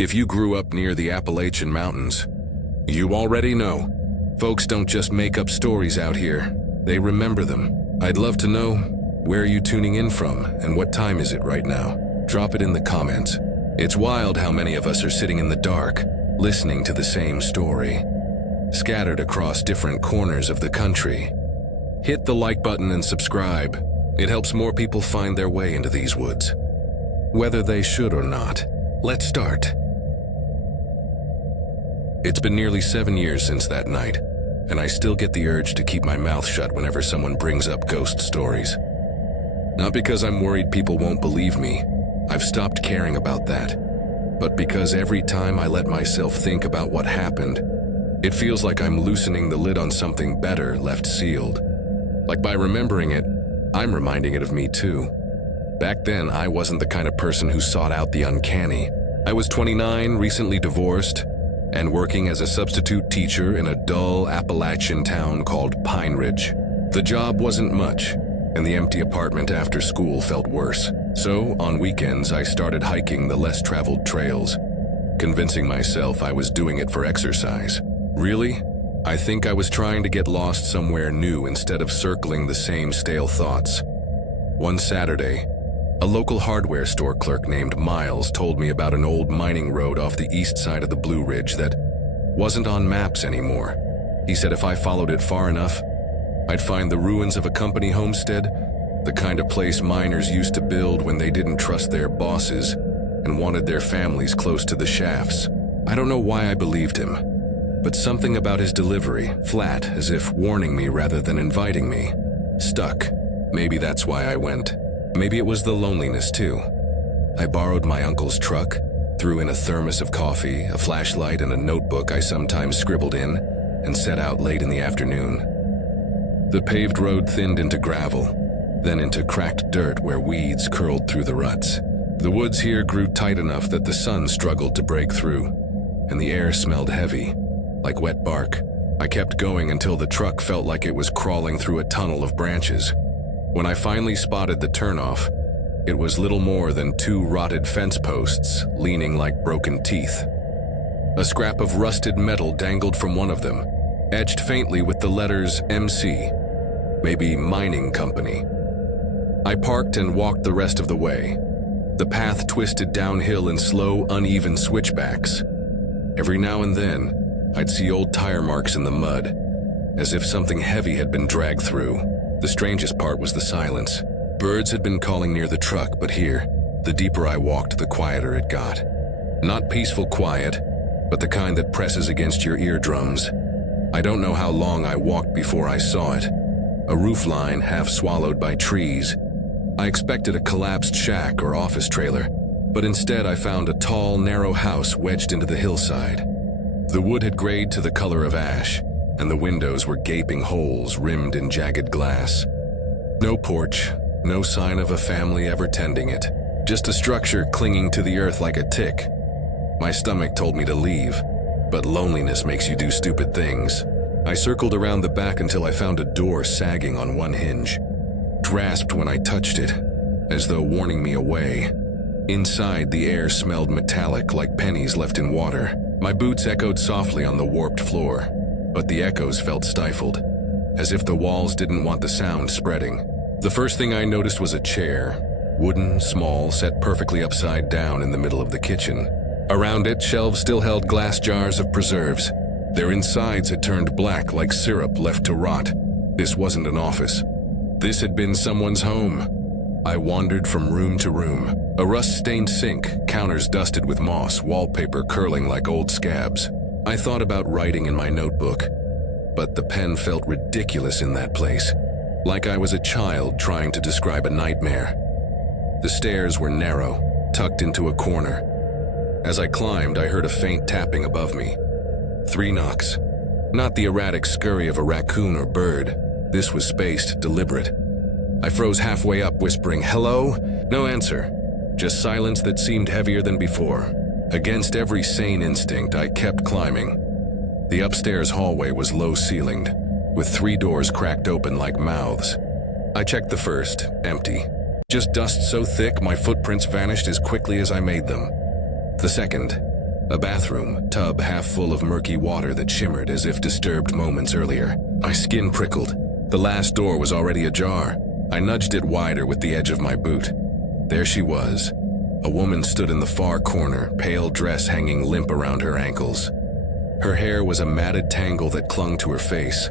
If you grew up near the Appalachian Mountains, you already know. Folks don't just make up stories out here, they remember them. I'd love to know, where are you tuning in from and what time is it right now? Drop it in the comments. It's wild how many of us are sitting in the dark, listening to the same story, scattered across different corners of the country. Hit the like button and subscribe. It helps more people find their way into these woods. Whether they should or not, let's start. It's been nearly 7 years since that night, and I still get the urge to keep my mouth shut whenever someone brings up ghost stories. Not because I'm worried people won't believe me, I've stopped caring about that, but because every time I let myself think about what happened, it feels like I'm loosening the lid on something better left sealed. Like by remembering it, I'm reminding it of me too. Back then, I wasn't the kind of person who sought out the uncanny. I was 29, recently divorced, and working as a substitute teacher in a dull Appalachian town called Pine Ridge. The job wasn't much, and the empty apartment after school felt worse. So, on weekends, I started hiking the less traveled trails, convincing myself I was doing it for exercise. Really? I think I was trying to get lost somewhere new instead of circling the same stale thoughts. One Saturday, a local hardware store clerk named Miles told me about an old mining road off the east side of the Blue Ridge that wasn't on maps anymore. He said if I followed it far enough, I'd find the ruins of a company homestead, the kind of place miners used to build when they didn't trust their bosses and wanted their families close to the shafts. I don't know why I believed him, but something about his delivery, flat, as if warning me rather than inviting me, stuck. Maybe that's why I went. Maybe it was the loneliness too. I borrowed my uncle's truck, threw in a thermos of coffee, a flashlight, and a notebook I sometimes scribbled in, and set out late in the afternoon. The paved road thinned into gravel, then into cracked dirt where weeds curled through the ruts. The woods here grew tight enough that the sun struggled to break through, and the air smelled heavy, like wet bark. I kept going until the truck felt like it was crawling through a tunnel of branches. When I finally spotted the turnoff, it was little more than 2 rotted fence posts leaning like broken teeth. A scrap of rusted metal dangled from one of them, etched faintly with the letters MC, maybe mining company. I parked and walked the rest of the way. The path twisted downhill in slow, uneven switchbacks. Every now and then, I'd see old tire marks in the mud, as if something heavy had been dragged through. The strangest part was the silence. Birds had been calling near the truck, but here, the deeper I walked, the quieter it got. Not peaceful quiet, but the kind that presses against your eardrums. I don't know how long I walked before I saw it. A roofline half swallowed by trees. I expected a collapsed shack or office trailer, but instead I found a tall, narrow house wedged into the hillside. The wood had grayed to the color of ash, and the windows were gaping holes rimmed in jagged glass. No porch, no sign of a family ever tending it, just a structure clinging to the earth like a tick. My stomach told me to leave, but loneliness makes you do stupid things. I circled around the back until I found a door sagging on one hinge, grasped when I touched it, as though warning me away. Inside, the air smelled metallic like pennies left in water. My boots echoed softly on the warped floor, but the echoes felt stifled, as if the walls didn't want the sound spreading. The first thing I noticed was a chair, wooden, small, set perfectly upside down in the middle of the kitchen. Around it, shelves still held glass jars of preserves. Their insides had turned black like syrup left to rot. This wasn't an office. This had been someone's home. I wandered from room to room. A rust-stained sink, counters dusted with moss, wallpaper curling like old scabs. I thought about writing in my notebook, but the pen felt ridiculous in that place, like I was a child trying to describe a nightmare. The stairs were narrow, tucked into a corner. As I climbed, I heard a faint tapping above me. 3 knocks. Not the erratic scurry of a raccoon or bird. This was spaced, deliberate. I froze halfway up, whispering, "Hello?" No answer, just silence that seemed heavier than before. Against every sane instinct, I kept climbing. The upstairs hallway was low-ceilinged, with 3 doors cracked open like mouths. I checked the first, empty. Just dust so thick my footprints vanished as quickly as I made them. The second, A bathroom, tub half full of murky water that shimmered as if disturbed moments earlier. My skin prickled. The last door was already ajar. I nudged it wider with the edge of my boot. There she was. A woman stood in the far corner, pale dress hanging limp around her ankles. Her hair was a matted tangle that clung to her face,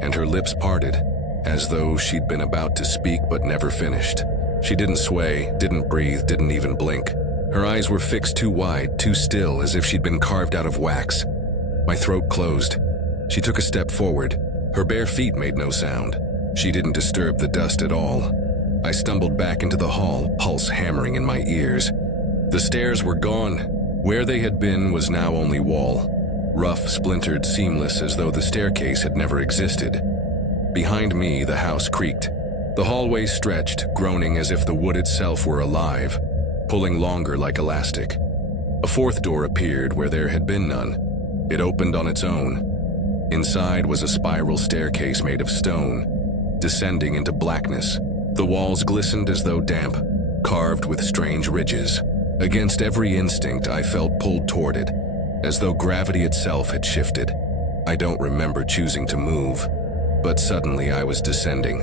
and her lips parted, as though she'd been about to speak but never finished. She didn't sway, didn't breathe, didn't even blink. Her eyes were fixed too wide, too still, as if she'd been carved out of wax. My throat closed. She took a step forward. Her bare feet made no sound. She didn't disturb the dust at all. I stumbled back into the hall, pulse hammering in my ears. The stairs were gone. Where they had been was now only wall. Rough, splintered, seamless, as though the staircase had never existed. Behind me, the house creaked. The hallway stretched, groaning as if the wood itself were alive, pulling longer like elastic. A fourth door appeared where there had been none. It opened on its own. Inside was a spiral staircase made of stone, descending into blackness. The walls glistened as though damp, carved with strange ridges. Against every instinct, I felt pulled toward it, as though gravity itself had shifted. I don't remember choosing to move, but suddenly I was descending.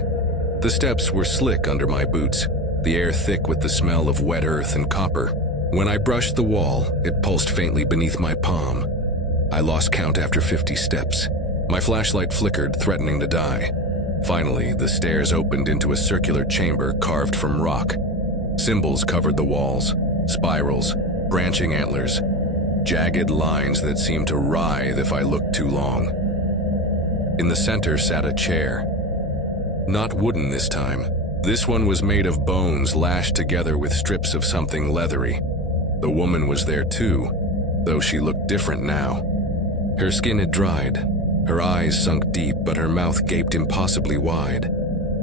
The steps were slick under my boots, the air thick with the smell of wet earth and copper. When I brushed the wall, it pulsed faintly beneath my palm. I lost count after 50 steps. My flashlight flickered, threatening to die. Finally, the stairs opened into a circular chamber carved from rock. Symbols covered the walls, spirals, branching antlers, jagged lines that seemed to writhe if I looked too long. In the center sat a chair. Not wooden this time. This one was made of bones lashed together with strips of something leathery. The woman was there too, though she looked different now. Her skin had dried, her eyes sunk deep, but her mouth gaped impossibly wide.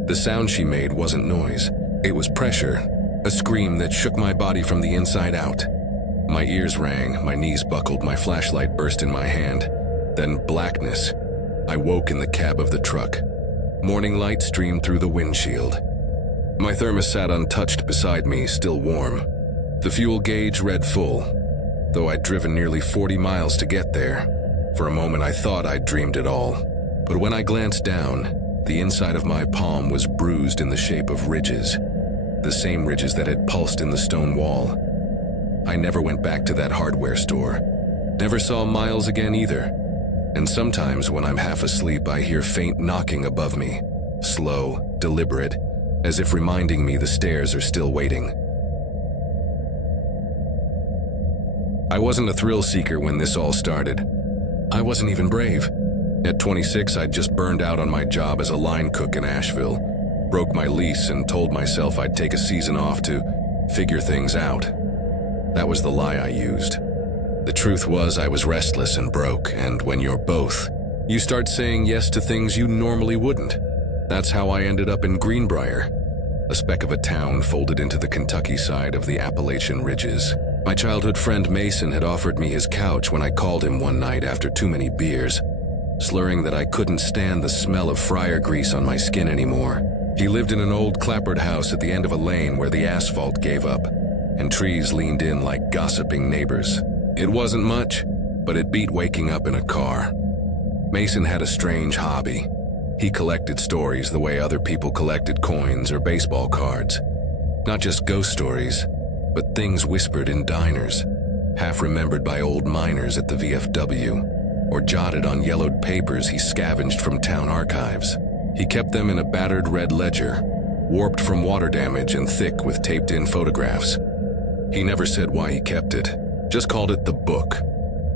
The sound she made wasn't noise. It was pressure, a scream that shook my body from the inside out. My ears rang, my knees buckled, my flashlight burst in my hand. Then blackness. I woke in the cab of the truck. Morning light streamed through the windshield. My thermos sat untouched beside me, still warm. The fuel gauge read full, though I'd driven nearly 40 miles to get there. For a moment I thought I'd dreamed it all. But when I glanced down, the inside of my palm was bruised in the shape of ridges. The same ridges that had pulsed in the stone wall. I never went back to that hardware store. Never saw Miles again either. And sometimes when I'm half asleep, I hear faint knocking above me. Slow, deliberate, as if reminding me the stairs are still waiting. I wasn't a thrill seeker when this all started. I wasn't even brave. At 26, I'd just burned out on my job as a line cook in Asheville, broke my lease and told myself I'd take a season off to figure things out. That was the lie I used. The truth was I was restless and broke, and when you're both, you start saying yes to things you normally wouldn't. That's how I ended up in Greenbrier, a speck of a town folded into the Kentucky side of the Appalachian ridges. My childhood friend Mason had offered me his couch when I called him one night after too many beers, slurring that I couldn't stand the smell of fryer grease on my skin anymore. He lived in an old clapboard house at the end of a lane where the asphalt gave up, and trees leaned in like gossiping neighbors. It wasn't much, but it beat waking up in a car. Mason had a strange hobby. He collected stories the way other people collected coins or baseball cards. Not just ghost stories, but things whispered in diners, half remembered by old miners at the VFW, or jotted on yellowed papers he scavenged from town archives. He kept them in a battered red ledger, warped from water damage and thick with taped-in photographs. He never said why he kept it, just called it the book.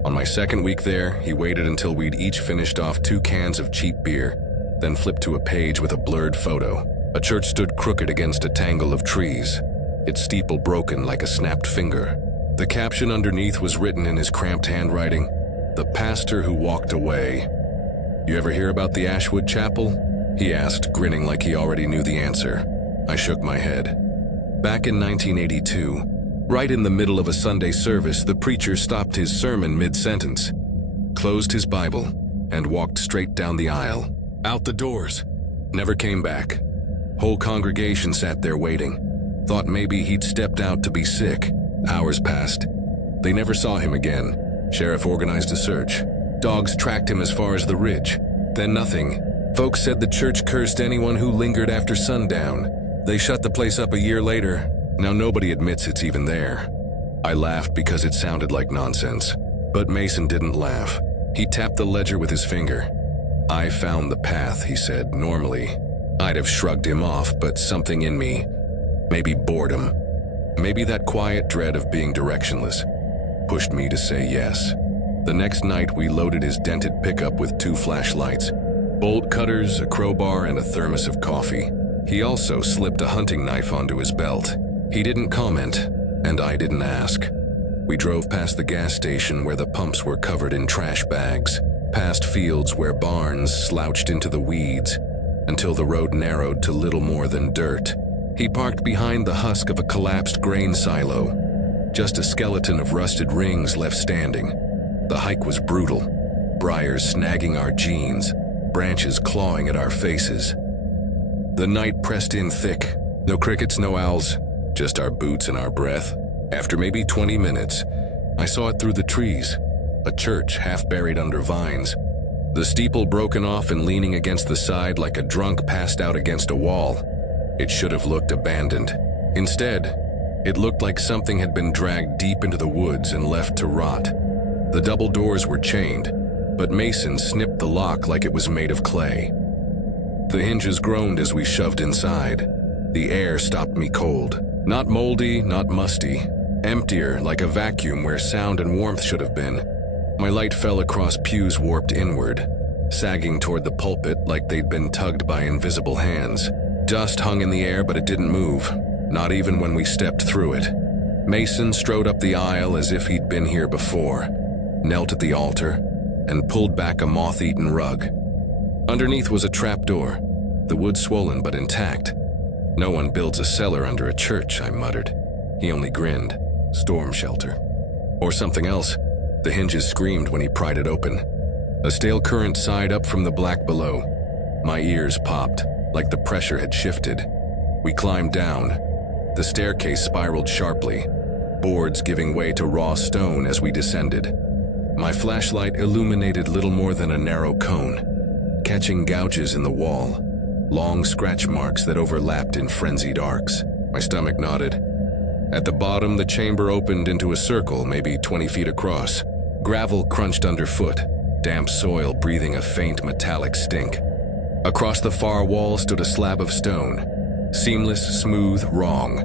On my second week there, he waited until we'd each finished off 2 cans of cheap beer, then flipped to a page with a blurred photo. A church stood crooked against a tangle of trees, its steeple broken like a snapped finger. The caption underneath was written in his cramped handwriting, "The pastor who walked away." "You ever hear about the Ashwood Chapel?" he asked, grinning like he already knew the answer. I shook my head. Back in 1982, right in the middle of a Sunday service, the preacher stopped his sermon mid-sentence, closed his Bible, and walked straight down the aisle, out the doors. Never came back. Whole congregation sat there waiting. Thought maybe he'd stepped out to be sick. Hours passed. They never saw him again. Sheriff organized a search. Dogs tracked him as far as the ridge. Then nothing. Folks said the church cursed anyone who lingered after sundown. They shut the place up a year later. Now nobody admits it's even there. I laughed because it sounded like nonsense. But Mason didn't laugh. He tapped the ledger with his finger. I found the path, he said. Normally, I'd have shrugged him off, but something in me, maybe boredom, maybe that quiet dread of being directionless, pushed me to say yes. The next night, we loaded his dented pickup with 2 flashlights, bolt cutters, a crowbar, and a thermos of coffee. He also slipped a hunting knife onto his belt. He didn't comment, and I didn't ask. We drove past the gas station where the pumps were covered in trash bags, past fields where barns slouched into the weeds, until the road narrowed to little more than dirt. He parked behind the husk of a collapsed grain silo, just a skeleton of rusted rings left standing. The hike was brutal, briars snagging our jeans, branches clawing at our faces. The night pressed in thick. No crickets, no owls, just our boots and our breath. After maybe 20 minutes, I saw it through the trees, a church half buried under vines. The steeple broken off and leaning against the side like a drunk passed out against a wall. It should have looked abandoned. Instead, it looked like something had been dragged deep into the woods and left to rot. The double doors were chained, but Mason snipped the lock like it was made of clay. The hinges groaned as we shoved inside. The air stopped me cold. Not moldy, not musty. Emptier, like a vacuum where sound and warmth should have been. My light fell across pews warped inward, sagging toward the pulpit like they'd been tugged by invisible hands. Dust hung in the air, but it didn't move, not even when we stepped through it. Mason strode up the aisle as if he'd been here before, knelt at the altar, and pulled back a moth-eaten rug. Underneath was a trapdoor, the wood swollen but intact. No one builds a cellar under a church, I muttered. He only grinned. Storm shelter. Or something else. The hinges screamed when he pried it open. A stale current sighed up from the black below. My ears popped, like the pressure had shifted. We climbed down. The staircase spiraled sharply, boards giving way to raw stone as we descended. My flashlight illuminated little more than a narrow cone, catching gouges in the wall, long scratch marks that overlapped in frenzied arcs. My stomach nodded. At the bottom, the chamber opened into a circle, maybe 20 feet across. Gravel crunched underfoot, damp soil breathing a faint metallic stink. Across the far wall stood a slab of stone, seamless, smooth, wrong.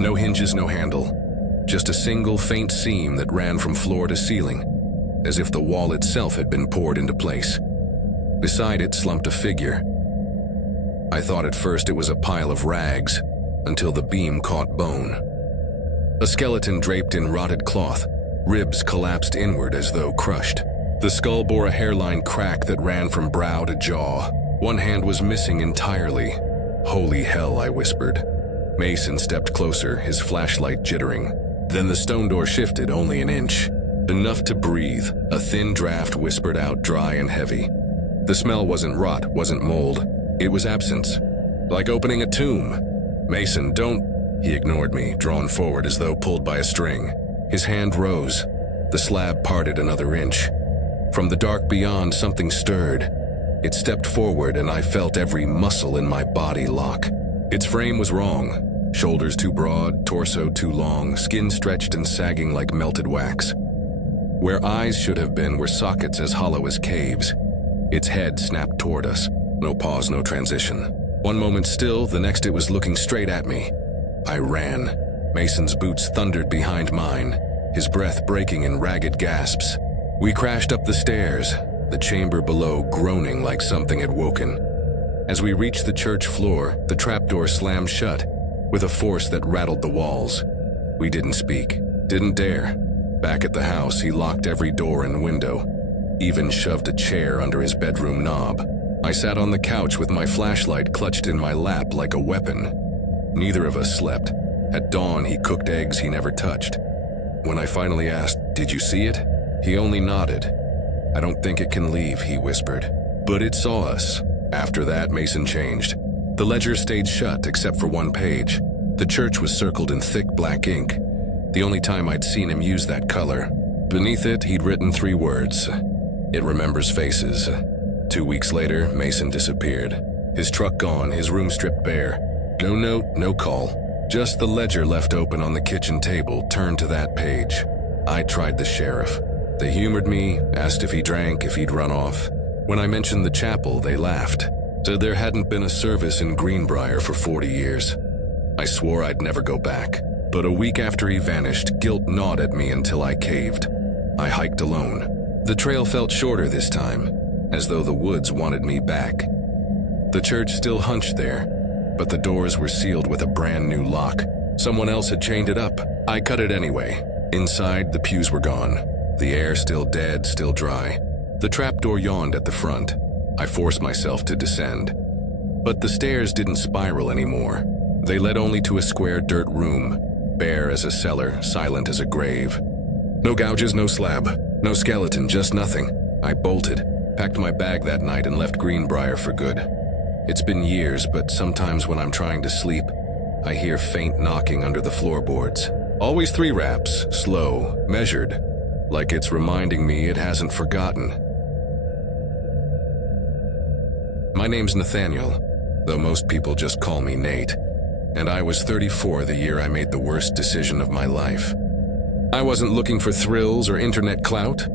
No hinges, no handle, just a single faint seam that ran from floor to ceiling, as if the wall itself had been poured into place. Beside it slumped a figure. I thought at first it was a pile of rags, until the beam caught bone. A skeleton draped in rotted cloth, ribs collapsed inward as though crushed. The skull bore a hairline crack that ran from brow to jaw. One hand was missing entirely. Holy hell, I whispered. Mason stepped closer, his flashlight jittering. Then the stone door shifted only an inch. Enough to breathe, a thin draft whispered out, dry and heavy. The smell wasn't rot, wasn't mold. It was absence. Like opening a tomb. Mason, don't... He ignored me, drawn forward as though pulled by a string. His hand rose. The slab parted another inch. From the dark beyond, something stirred. It stepped forward and I felt every muscle in my body lock. Its frame was wrong. Shoulders too broad, torso too long, skin stretched and sagging like melted wax. Where eyes should have been were sockets as hollow as caves. Its head snapped toward us. No pause, no transition. One moment still, the next it was looking straight at me. I ran. Mason's boots thundered behind mine, his breath breaking in ragged gasps. We crashed up the stairs, the chamber below groaning like something had woken. As we reached the church floor, the trapdoor slammed shut, with a force that rattled the walls. We didn't speak, didn't dare. Back at the house, he locked every door and window, even shoved a chair under his bedroom knob. I sat on the couch with my flashlight clutched in my lap like a weapon. Neither of us slept. At dawn, he cooked eggs he never touched. When I finally asked, "Did you see it?" he only nodded. "I don't think it can leave," he whispered. But it saw us. After that, Mason changed. The ledger stayed shut except for one page. The church was circled in thick black ink. The only time I'd seen him use that color. Beneath it, he'd written 3 words. It remembers faces. 2 weeks later, Mason disappeared. His truck gone, his room stripped bare. No note, no call. Just the ledger left open on the kitchen table. Turned to that page. I tried the sheriff. They humored me, asked if he drank, if he'd run off. When I mentioned the chapel, they laughed. Said there hadn't been a service in Greenbrier for 40 years. I swore I'd never go back. But a week after he vanished, guilt gnawed at me until I caved. I hiked alone. The trail felt shorter this time, as though the woods wanted me back. The church still hunched there, but the doors were sealed with a brand new lock. Someone else had chained it up. I cut it anyway. Inside, the pews were gone. The air still dead, still dry. The trapdoor yawned at the front. I forced myself to descend. But the stairs didn't spiral anymore. They led only to a square dirt room, bare as a cellar, silent as a grave. No gouges, no slab, no skeleton, just nothing. I bolted, packed my bag that night and left Greenbrier for good. It's been years, but sometimes when I'm trying to sleep, I hear faint knocking under the floorboards. Always 3 raps, slow, measured, like it's reminding me it hasn't forgotten. My name's Nathaniel, though most people just call me Nate, and I was 34 the year I made the worst decision of my life. I wasn't looking for thrills or internet clout.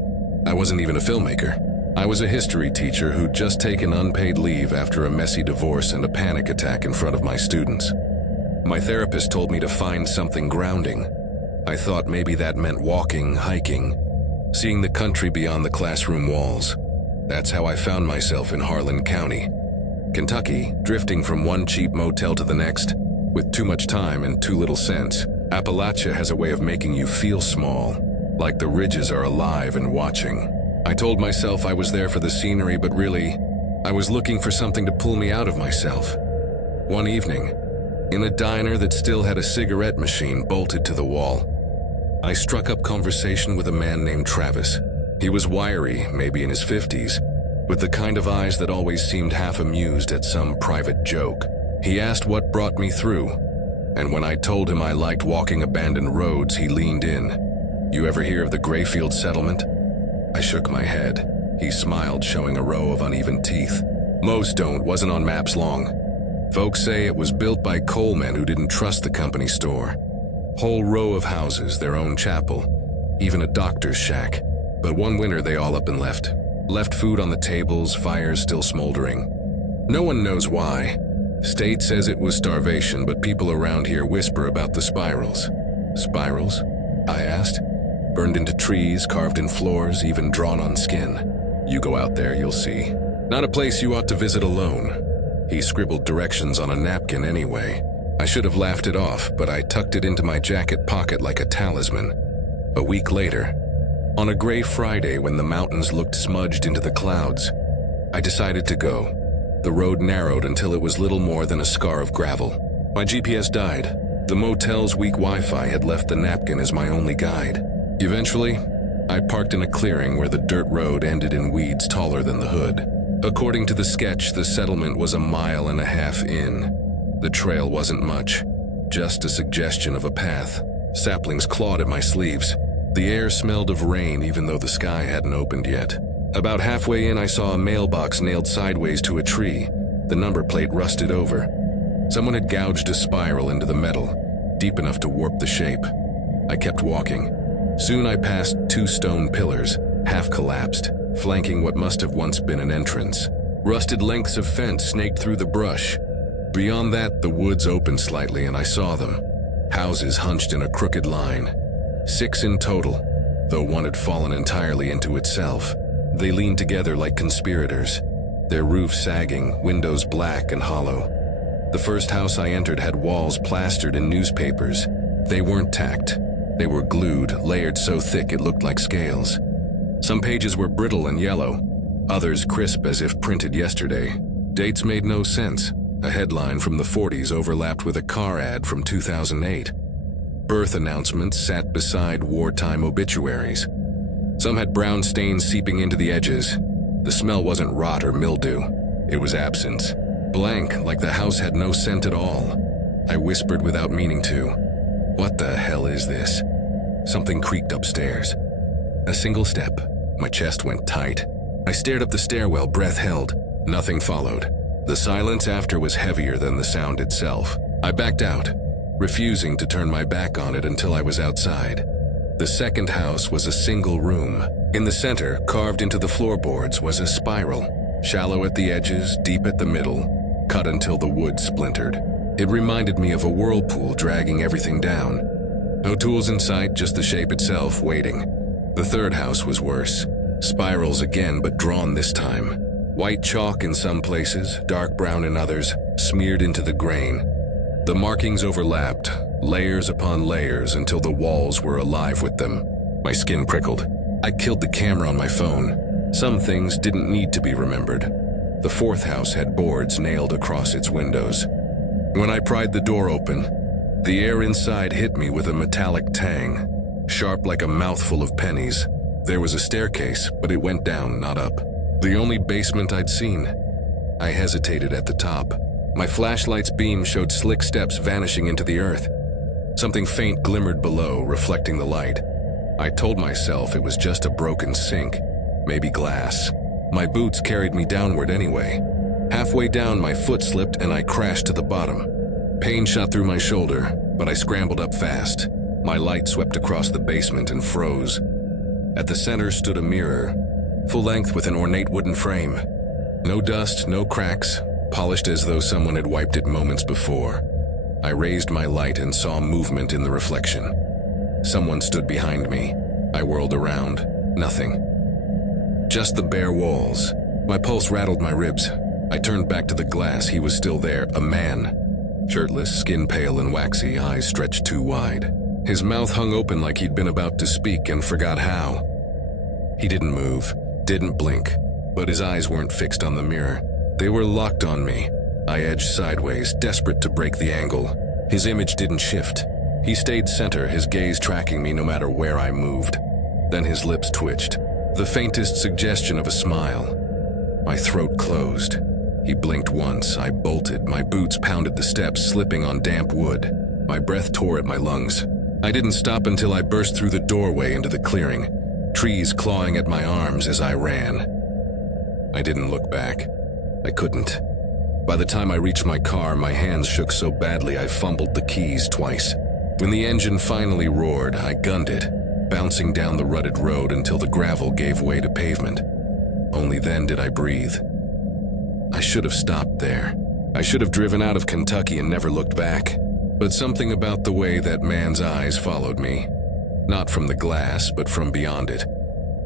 I wasn't even a filmmaker. I was a history teacher who'd just taken unpaid leave after a messy divorce and a panic attack in front of my students. My therapist told me to find something grounding. I thought maybe that meant walking, hiking, seeing the country beyond the classroom walls. That's how I found myself in Harlan County, Kentucky, drifting from one cheap motel to the next, with too much time and too little sense. Appalachia has a way of making you feel small, like the ridges are alive and watching. I told myself I was there for the scenery, but really, I was looking for something to pull me out of myself. One evening, in a diner that still had a cigarette machine bolted to the wall, I struck up conversation with a man named Travis. He was wiry, maybe in his 50s, with the kind of eyes that always seemed half amused at some private joke. He asked what brought me through, and when I told him I liked walking abandoned roads, he leaned in. "You ever hear of the Grayfield settlement?" I shook my head. He smiled, showing a row of uneven teeth. "Most don't, wasn't on maps long. Folks say it was built by coalmen who didn't trust the company store. Whole row of houses, their own chapel, even a doctor's shack. But one winter they all up and left. Left food on the tables, fires still smoldering. No one knows why. State says it was starvation, but people around here whisper about the spirals." "Spirals?" I asked. "Burned into trees, carved in floors, even drawn on skin. You go out there, you'll see. Not a place you ought to visit alone." He scribbled directions on a napkin anyway. I should have laughed it off, but I tucked it into my jacket pocket like a talisman. A week later, on a gray Friday when the mountains looked smudged into the clouds, I decided to go. The road narrowed until it was little more than a scar of gravel. My GPS died. The motel's weak Wi-Fi had left the napkin as my only guide. Eventually, I parked in a clearing where the dirt road ended in weeds taller than the hood. According to the sketch, the settlement was 1.5 miles in. The trail wasn't much, just a suggestion of a path. Saplings clawed at my sleeves. The air smelled of rain even though the sky hadn't opened yet. About halfway in, I saw a mailbox nailed sideways to a tree, the number plate rusted over. Someone had gouged a spiral into the metal, deep enough to warp the shape. I kept walking. Soon I passed 2 stone pillars, half collapsed, flanking what must have once been an entrance. Rusted lengths of fence snaked through the brush. Beyond that, the woods opened slightly and I saw them. Houses hunched in a crooked line. 6 in total, though one had fallen entirely into itself. They leaned together like conspirators, their roofs sagging, windows black and hollow. The first house I entered had walls plastered in newspapers. They weren't tacked. They were glued, layered so thick it looked like scales. Some pages were brittle and yellow, others crisp as if printed yesterday. Dates made no sense. A headline from the 40s overlapped with a car ad from 2008. Birth announcements sat beside wartime obituaries. Some had brown stains seeping into the edges. The smell wasn't rot or mildew. It was absence. Blank, like the house had no scent at all. I whispered without meaning to. "What the hell is this?" Something creaked upstairs. A single step. My chest went tight. I stared up the stairwell, breath held. Nothing followed. The silence after was heavier than the sound itself. I backed out, refusing to turn my back on it until I was outside. The second house was a single room. In the center, carved into the floorboards, was a spiral, shallow at the edges, deep at the middle, cut until the wood splintered. It reminded me of a whirlpool dragging everything down. No tools in sight, just the shape itself, waiting. The third house was worse. Spirals again, but drawn this time. White chalk in some places, dark brown in others, smeared into the grain. The markings overlapped, layers upon layers, until the walls were alive with them. My skin prickled. I killed the camera on my phone. Some things didn't need to be remembered. The fourth house had boards nailed across its windows. When I pried the door open, the air inside hit me with a metallic tang, sharp like a mouthful of pennies. There was a staircase, but it went down, not up. The only basement I'd seen. I hesitated at the top. My flashlight's beam showed slick steps vanishing into the earth. Something faint glimmered below, reflecting the light. I told myself it was just a broken sink, maybe glass. My boots carried me downward anyway. Halfway down, my foot slipped and I crashed to the bottom. Pain shot through my shoulder, but I scrambled up fast. My light swept across the basement and froze. At the center stood a mirror, full length with an ornate wooden frame. No dust, no cracks, polished as though someone had wiped it moments before. I raised my light and saw movement in the reflection. Someone stood behind me. I whirled around. Nothing. Just the bare walls. My pulse rattled my ribs. I turned back to the glass. He was still there, a man. Shirtless, skin pale and waxy, eyes stretched too wide. His mouth hung open like he'd been about to speak and forgot how. He didn't move, didn't blink, but his eyes weren't fixed on the mirror. They were locked on me. I edged sideways, desperate to break the angle. His image didn't shift. He stayed center, his gaze tracking me no matter where I moved. Then his lips twitched, the faintest suggestion of a smile. My throat closed. He blinked once. I bolted. My boots pounded the steps, slipping on damp wood. My breath tore at my lungs. I didn't stop until I burst through the doorway into the clearing, trees clawing at my arms as I ran. I didn't look back. I couldn't. By the time I reached my car, my hands shook so badly I fumbled the keys twice. When the engine finally roared, I gunned it, bouncing down the rutted road until the gravel gave way to pavement. Only then did I breathe. I should have stopped there. I should have driven out of Kentucky and never looked back. But something about the way that man's eyes followed me, not from the glass, but from beyond it,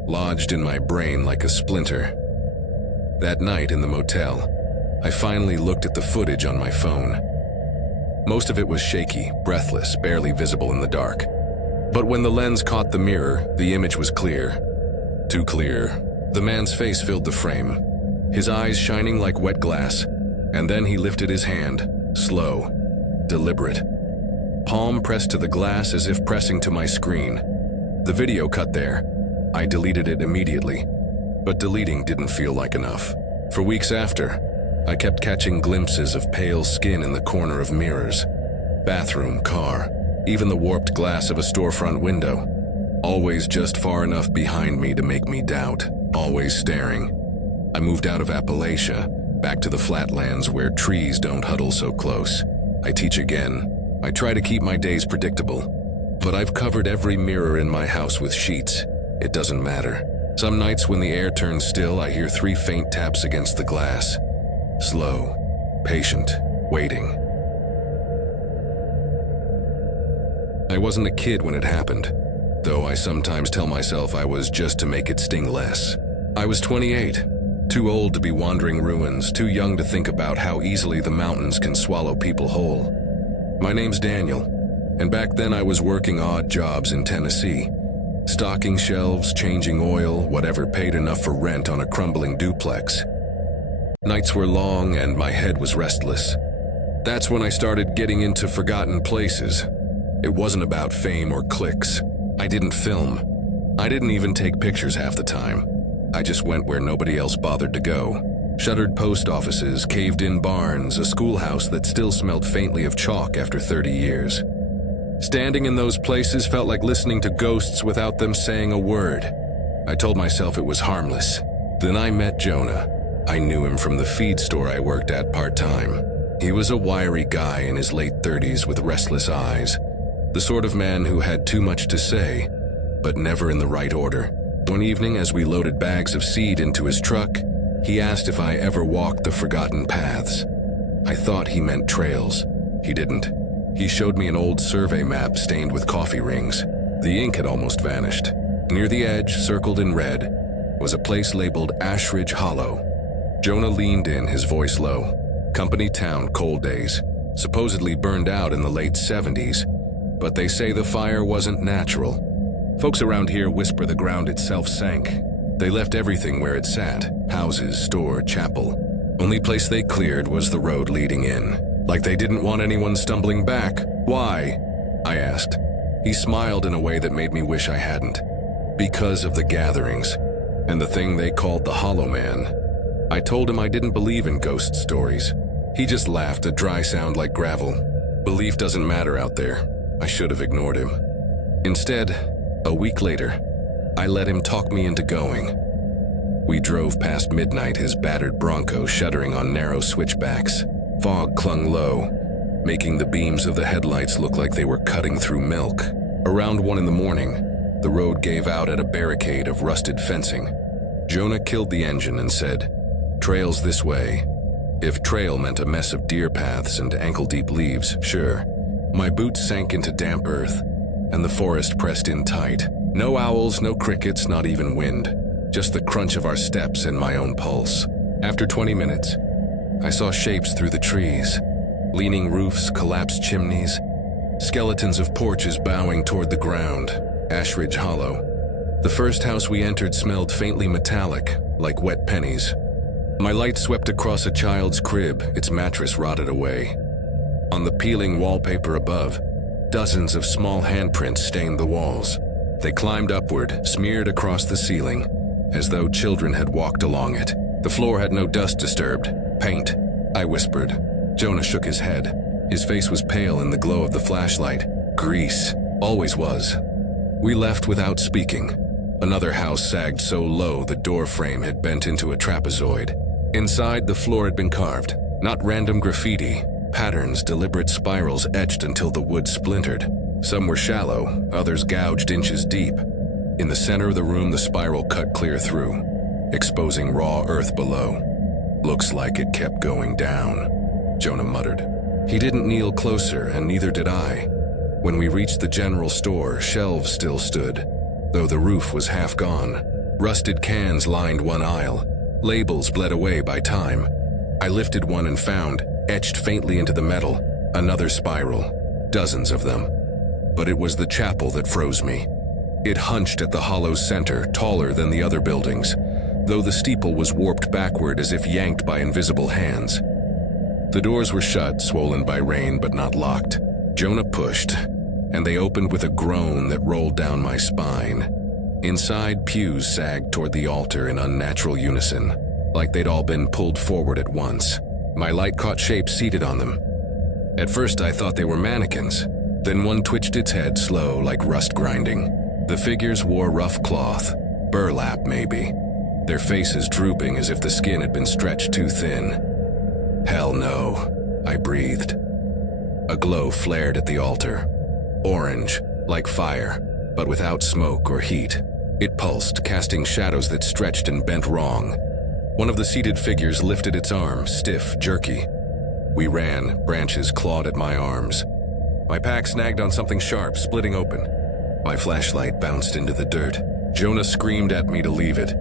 lodged in my brain like a splinter. That night in the motel, I finally looked at the footage on my phone. Most of it was shaky, breathless, barely visible in the dark. But when the lens caught the mirror, the image was clear. Too clear. The man's face filled the frame, his eyes shining like wet glass, and then he lifted his hand, slow, deliberate. Palm pressed to the glass as if pressing to my screen. The video cut there. I deleted it immediately, but deleting didn't feel like enough. For weeks after, I kept catching glimpses of pale skin in the corner of mirrors, bathroom, car, even the warped glass of a storefront window. Always just far enough behind me to make me doubt, always staring. I moved out of Appalachia, back to the flatlands where trees don't huddle so close. I teach again. I try to keep my days predictable, but I've covered every mirror in my house with sheets. It doesn't matter. Some nights when the air turns still, I hear 3 faint taps against the glass. Slow, patient, waiting. I wasn't a kid when it happened, though I sometimes tell myself I was just to make it sting less. I was 28, too old to be wandering ruins, too young to think about how easily the mountains can swallow people whole. My name's Daniel, and back then I was working odd jobs in Tennessee, stocking shelves, changing oil, whatever paid enough for rent on a crumbling duplex. Nights were long and my head was restless. That's when I started getting into forgotten places. It wasn't about fame or clicks. I didn't film. I didn't even take pictures half the time. I just went where nobody else bothered to go. Shuttered post offices, caved-in barns, a schoolhouse that still smelled faintly of chalk after 30 years. Standing in those places felt like listening to ghosts without them saying a word. I told myself it was harmless. Then I met Jonah. I knew him from the feed store I worked at part-time. He was a wiry guy in his late 30s with restless eyes, the sort of man who had too much to say, but never in the right order. One evening, as we loaded bags of seed into his truck, he asked if I ever walked the forgotten paths. I thought he meant trails. He didn't. He showed me an old survey map stained with coffee rings. The ink had almost vanished. Near the edge, circled in red, was a place labeled Ashridge Hollow. Jonah leaned in, his voice low. Company town, cold days. Supposedly burned out in the late 70s, but they say the fire wasn't natural. Folks around here whisper the ground itself sank. They left everything where it sat, houses, store, chapel. Only place they cleared was the road leading in. Like they didn't want anyone stumbling back. Why? I asked. He smiled in a way that made me wish I hadn't. Because of the gatherings, and the thing they called the Hollow Man. I told him I didn't believe in ghost stories. He just laughed, a dry sound like gravel. Belief doesn't matter out there. I should have ignored him. Instead, a week later, I let him talk me into going. We drove past midnight, his battered Bronco shuddering on narrow switchbacks. Fog clung low, making the beams of the headlights look like they were cutting through milk. Around 1 a.m, the road gave out at a barricade of rusted fencing. Jonah killed the engine and said, "Trails this way." If trail meant a mess of deer paths and ankle-deep leaves, sure. My boots sank into damp earth, and the forest pressed in tight. No owls, no crickets, not even wind. Just the crunch of our steps and my own pulse. After 20 minutes, I saw shapes through the trees. Leaning roofs, collapsed chimneys, skeletons of porches bowing toward the ground. Ashridge Hollow. The first house we entered smelled faintly metallic, like wet pennies. My light swept across a child's crib, its mattress rotted away. On the peeling wallpaper above, dozens of small handprints stained the walls. They climbed upward, smeared across the ceiling, as though children had walked along it. The floor had no dust disturbed. Paint, I whispered. Jonah shook his head. His face was pale in the glow of the flashlight. Grease, always was. We left without speaking. Another house sagged so low the door frame had bent into a trapezoid. Inside, the floor had been carved. Not random graffiti. Patterns, deliberate spirals etched until the wood splintered. Some were shallow, others gouged inches deep. In the center of the room, the spiral cut clear through, exposing raw earth below. Looks like it kept going down, Jonah muttered. He didn't kneel closer, and neither did I. When we reached the general store, shelves still stood, though the roof was half gone. Rusted cans lined one aisle, labels bled away by time. I lifted one and found, etched faintly into the metal, another spiral, dozens of them. But it was the chapel that froze me. It hunched at the hollow's center, taller than the other buildings, though the steeple was warped backward as if yanked by invisible hands. The doors were shut, swollen by rain, but not locked. Jonah pushed, and they opened with a groan that rolled down my spine. Inside, pews sagged toward the altar in unnatural unison, like they'd all been pulled forward at once. My light caught shapes seated on them. At first I thought they were mannequins. Then one twitched its head slow, like rust grinding. The figures wore rough cloth, burlap maybe, their faces drooping as if the skin had been stretched too thin. Hell no, I breathed. A glow flared at the altar. Orange, like fire, but without smoke or heat. It pulsed, casting shadows that stretched and bent wrong. One of the seated figures lifted its arm, stiff, jerky. We ran, branches clawed at my arms. My pack snagged on something sharp, splitting open. My flashlight bounced into the dirt. Jonah screamed at me to leave it,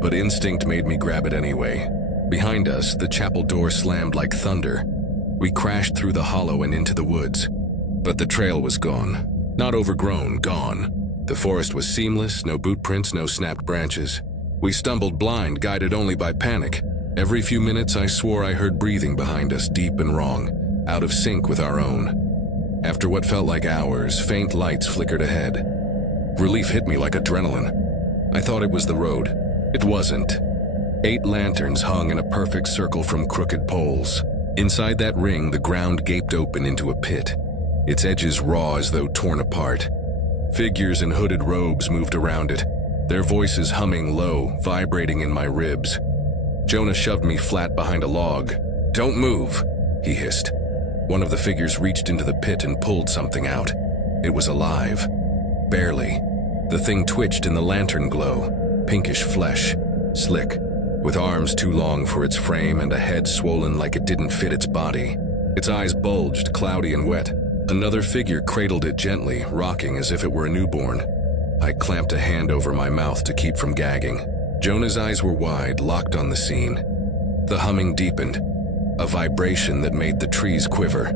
but instinct made me grab it anyway. Behind us, the chapel door slammed like thunder. We crashed through the hollow and into the woods. But the trail was gone. Not overgrown, gone. The forest was seamless, no boot prints, no snapped branches. We stumbled blind, guided only by panic. Every few minutes I swore I heard breathing behind us, deep and wrong, out of sync with our own. After what felt like hours, faint lights flickered ahead. Relief hit me like adrenaline. I thought it was the road. It wasn't. 8 lanterns hung in a perfect circle from crooked poles. Inside that ring, the ground gaped open into a pit, its edges raw as though torn apart. Figures in hooded robes moved around it, their voices humming low, vibrating in my ribs. Jonah shoved me flat behind a log. "Don't move," he hissed. One of the figures reached into the pit and pulled something out. It was alive. Barely. The thing twitched in the lantern glow. Pinkish flesh. Slick. With arms too long for its frame and a head swollen like it didn't fit its body. Its eyes bulged, cloudy and wet. Another figure cradled it gently, rocking as if it were a newborn. I clamped a hand over my mouth to keep from gagging. Jonah's eyes were wide, locked on the scene. The humming deepened, a vibration that made the trees quiver.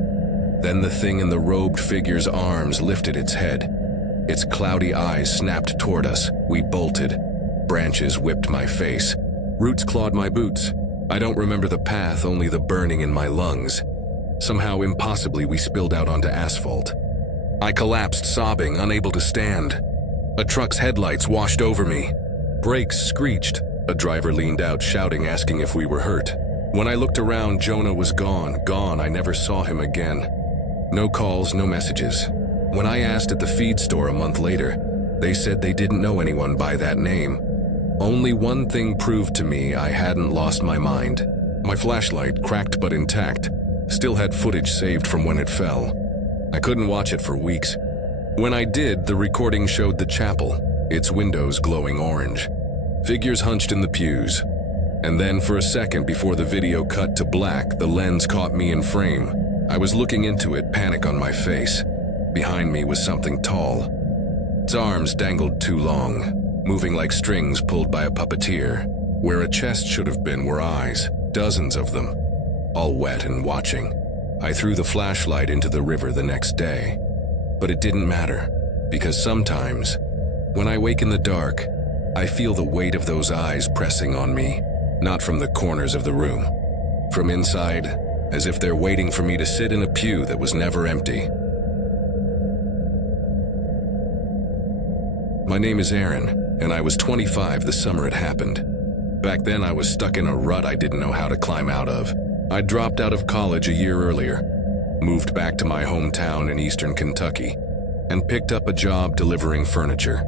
Then the thing in the robed figure's arms lifted its head. Its cloudy eyes snapped toward us. We bolted. Branches whipped my face. Roots clawed my boots. I don't remember the path, only the burning in my lungs. Somehow, impossibly, we spilled out onto asphalt. I collapsed, sobbing, unable to stand. A truck's headlights washed over me. Brakes screeched. A driver leaned out, shouting, asking if we were hurt. When I looked around, Jonah was gone. I never saw him again. No calls, no messages. When I asked at the feed store a month later, they said they didn't know anyone by that name. Only one thing proved to me I hadn't lost my mind. My flashlight, cracked but intact, still had footage saved from when it fell. I couldn't watch it for weeks. When I did, the recording showed the chapel, its windows glowing orange. Figures hunched in the pews. And then for a second before the video cut to black, the lens caught me in frame. I was looking into it, panic on my face. Behind me was something tall. Its arms dangled too long, moving like strings pulled by a puppeteer. Where a chest should have been were eyes, dozens of them, all wet and watching. I threw the flashlight into the river the next day. But it didn't matter, because sometimes, when I wake in the dark, I feel the weight of those eyes pressing on me, not from the corners of the room, from inside, as if they're waiting for me to sit in a pew that was never empty. My name is Aaron, and I was 25 the summer it happened. Back then I was stuck in a rut I didn't know how to climb out of. I dropped out of college a year earlier, moved back to my hometown in eastern Kentucky, and picked up a job delivering furniture.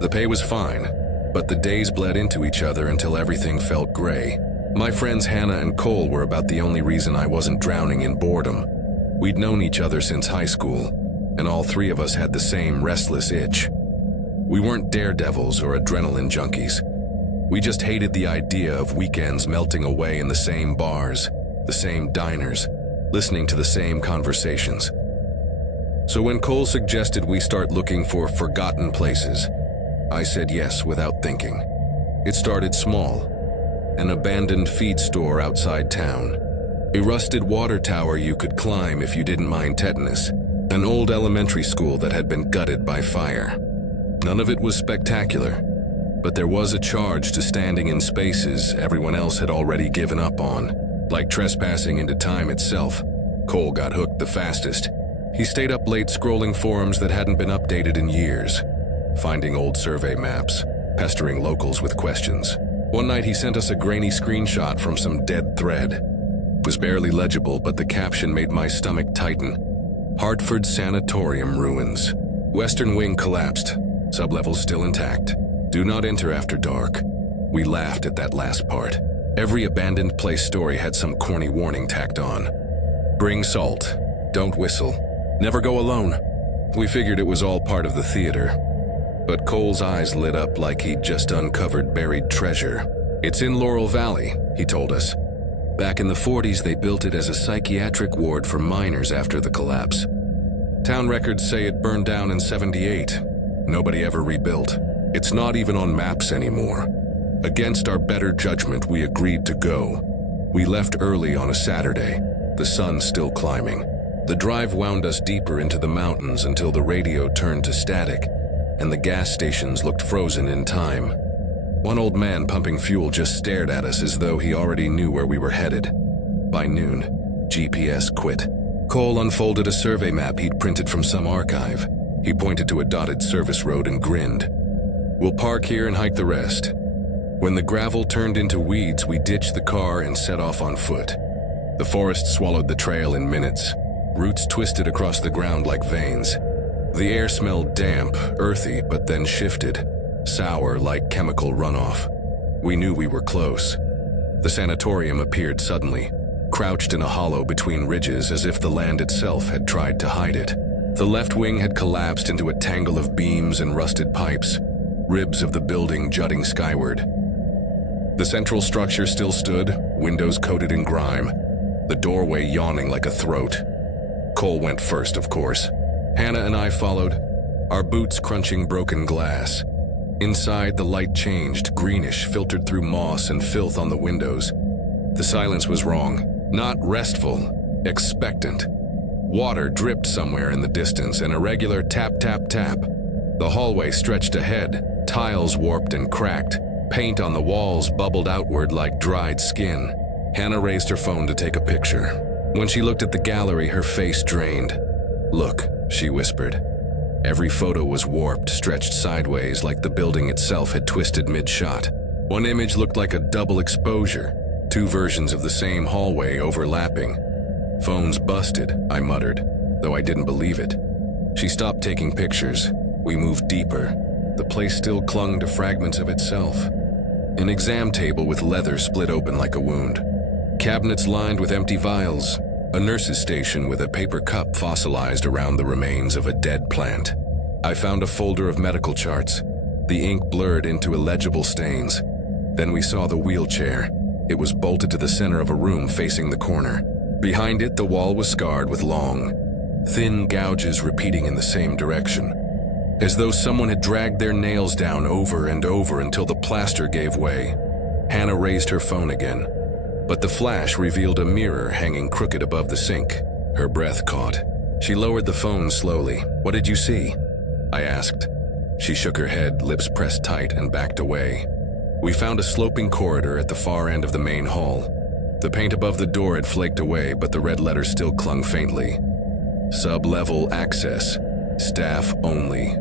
The pay was fine, but the days bled into each other until everything felt gray. My friends Hannah and Cole were about the only reason I wasn't drowning in boredom. We'd known each other since high school, and all three of us had the same restless itch. We weren't daredevils or adrenaline junkies. We just hated the idea of weekends melting away in the same bars, the same diners, listening to the same conversations. So when Cole suggested we start looking for forgotten places, I said yes without thinking. It started small. An abandoned feed store outside town. A rusted water tower you could climb if you didn't mind tetanus. An old elementary school that had been gutted by fire. None of it was spectacular, but there was a charge to standing in spaces everyone else had already given up on, like trespassing into time itself. Cole got hooked the fastest. He stayed up late scrolling forums that hadn't been updated in years, finding old survey maps, pestering locals with questions. One night he sent us a grainy screenshot from some dead thread. It was barely legible, but the caption made my stomach tighten. Hartford Sanatorium ruins. Western wing collapsed. Sublevels still intact. Do not enter after dark. We laughed at that last part. Every abandoned place story had some corny warning tacked on. Bring salt. Don't whistle. Never go alone. We figured it was all part of the theater. But Cole's eyes lit up like he'd just uncovered buried treasure. It's in Laurel Valley, he told us. Back in the 40s, they built it as a psychiatric ward for miners after the collapse. Town records say it burned down in '78. Nobody ever rebuilt. It's not even on maps anymore. Against our better judgment, we agreed to go. We left early on a Saturday, the sun still climbing. The drive wound us deeper into the mountains until the radio turned to static, and the gas stations looked frozen in time. One old man pumping fuel just stared at us as though he already knew where we were headed. By noon, GPS quit. Cole unfolded a survey map he'd printed from some archive. He pointed to a dotted service road and grinned. We'll park here and hike the rest. When the gravel turned into weeds, we ditched the car and set off on foot. The forest swallowed the trail in minutes. Roots twisted across the ground like veins. The air smelled damp, earthy, but then shifted. sour like chemical runoff. We knew we were close. The sanatorium appeared suddenly, crouched in a hollow between ridges as if the land itself had tried to hide it. The left wing had collapsed into a tangle of beams and rusted pipes, ribs of the building jutting skyward. The central structure still stood, windows coated in grime, the doorway yawning like a throat. Cole went first, of course. Hannah and I followed, our boots crunching broken glass. Inside, the light changed, greenish, filtered through moss and filth on the windows. The silence was wrong, not restful, expectant. Water dripped somewhere in the distance, an irregular tap, tap, tap. The hallway stretched ahead, tiles warped and cracked, paint on the walls bubbled outward like dried skin. Hannah raised her phone to take a picture. When she looked at the gallery, her face drained. "Look," she whispered. Every photo was warped, stretched sideways like the building itself had twisted mid-shot. One image looked like a double exposure, two versions of the same hallway overlapping. "Phone's busted," I muttered, though I didn't believe it. She stopped taking pictures. We moved deeper. The place still clung to fragments of itself. An exam table with leather split open like a wound. Cabinets lined with empty vials. A nurse's station with a paper cup fossilized around the remains of a dead plant. I found a folder of medical charts. The ink blurred into illegible stains. Then we saw the wheelchair. It was bolted to the center of a room facing the corner. Behind it, the wall was scarred with long, thin gouges repeating in the same direction, as though someone had dragged their nails down over and over until the plaster gave way. Hannah raised her phone again, but the flash revealed a mirror hanging crooked above the sink. Her breath caught. She lowered the phone slowly. "What did you see?" I asked. She shook her head, lips pressed tight, and backed away. We found a sloping corridor at the far end of the main hall. The paint above the door had flaked away, but the red letters still clung faintly. "Sub-level access. Staff only."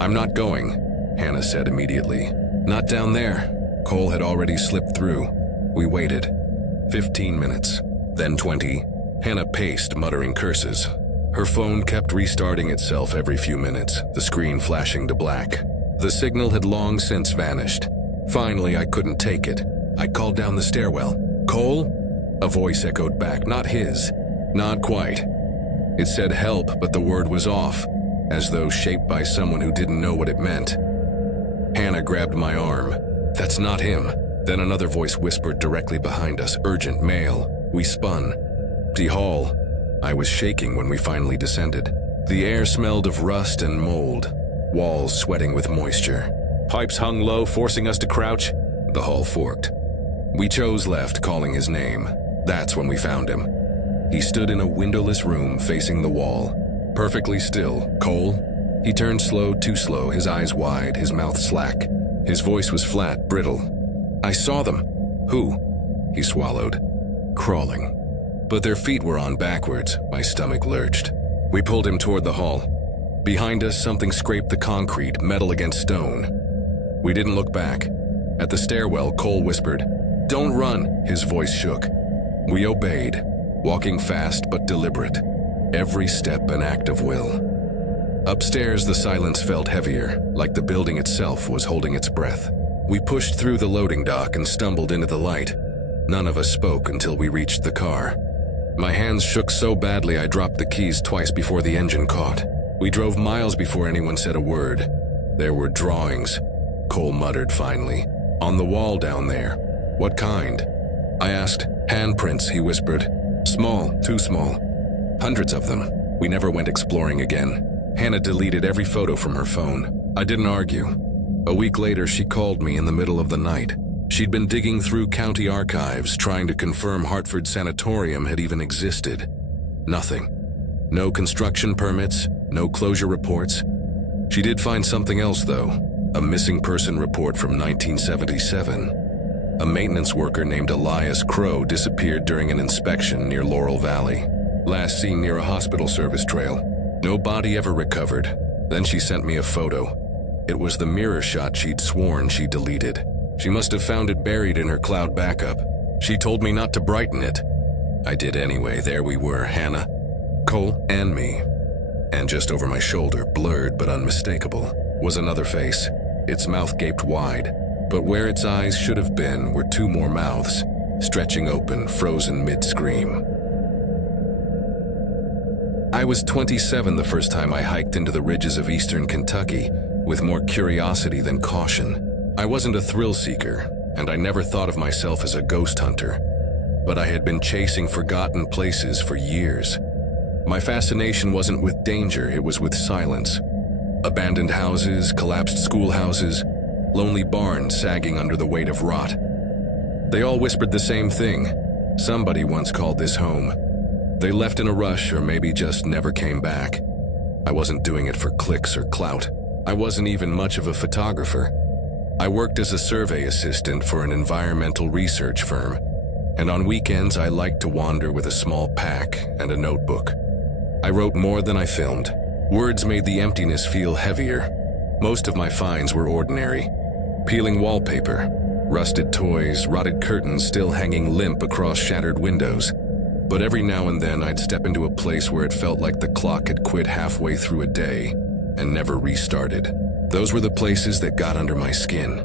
"I'm not going," Hannah said immediately. "Not down there." Cole had already slipped through. We waited. 15 minutes, then 20. Hannah paced, muttering curses. Her phone kept restarting itself every few minutes, the screen flashing to black. The signal had long since vanished. Finally, I couldn't take it. I called down the stairwell. "Cole?" A voice echoed back, not his. Not quite. It said help, but the word was off, as though shaped by someone who didn't know what it meant. Hannah grabbed my arm. "That's not him." Then another voice whispered directly behind us, "Urgent mail." We spun. Empty hall. I was shaking when we finally descended. The air smelled of rust and mold, walls sweating with moisture. Pipes hung low, forcing us to crouch. The hall forked. We chose left, calling his name. That's when we found him. He stood in a windowless room facing the wall, perfectly still. "Cole?" He turned slow, too slow, his eyes wide, his mouth slack. His voice was flat, brittle. "I saw them." "Who?" He swallowed. "Crawling." But their feet were on backwards. My stomach lurched. We pulled him toward the hall. Behind us, something scraped the concrete, metal against stone. We didn't look back. At the stairwell, Cole whispered, "Don't run." His voice shook. We obeyed, walking fast but deliberate. Every step an act of will. Upstairs, the silence felt heavier, like the building itself was holding its breath. We pushed through the loading dock and stumbled into the light. None of us spoke until we reached the car. My hands shook so badly I dropped the keys twice before the engine caught. We drove miles before anyone said a word. There were drawings, Cole muttered finally. "On the wall down there." "What kind?" I asked. "Handprints," he whispered. "Small, too small. Hundreds of them." We never went exploring again. Hannah deleted every photo from her phone. I didn't argue. A week later, she called me in the middle of the night. She'd been digging through county archives, trying to confirm Hartford Sanatorium had even existed. Nothing. No construction permits, no closure reports. She did find something else, though. A missing person report from 1977. A maintenance worker named Elias Crow disappeared during an inspection near Laurel Valley. Last seen near a hospital service trail. No body ever recovered. Then she sent me a photo. It was the mirror shot she'd sworn she deleted. She must have found it buried in her cloud backup. She told me not to brighten it. I did anyway. There we were, Hannah, Cole, and me. And just over my shoulder, blurred but unmistakable, was another face. its mouth gaped wide, but where its eyes should have been were two more mouths, stretching open, frozen mid-scream. I was 27 the first time I hiked into the ridges of eastern Kentucky, with more curiosity than caution. I wasn't a thrill seeker, and I never thought of myself as a ghost hunter, but I had been chasing forgotten places for years. My fascination wasn't with danger, it was with silence. Abandoned houses, collapsed schoolhouses, lonely barns sagging under the weight of rot. They all whispered the same thing. Somebody once called this home. They left in a rush or maybe just never came back. I wasn't doing it for clicks or clout. I wasn't even much of a photographer. I worked as a survey assistant for an environmental research firm, and on weekends I liked to wander with a small pack and a notebook. I wrote more than I filmed. Words made the emptiness feel heavier. Most of my finds were ordinary. Peeling wallpaper, rusted toys, rotted curtains still hanging limp across shattered windows. But every now and then I'd step into a place where it felt like the clock had quit halfway through a day and never restarted. Those were the places that got under my skin.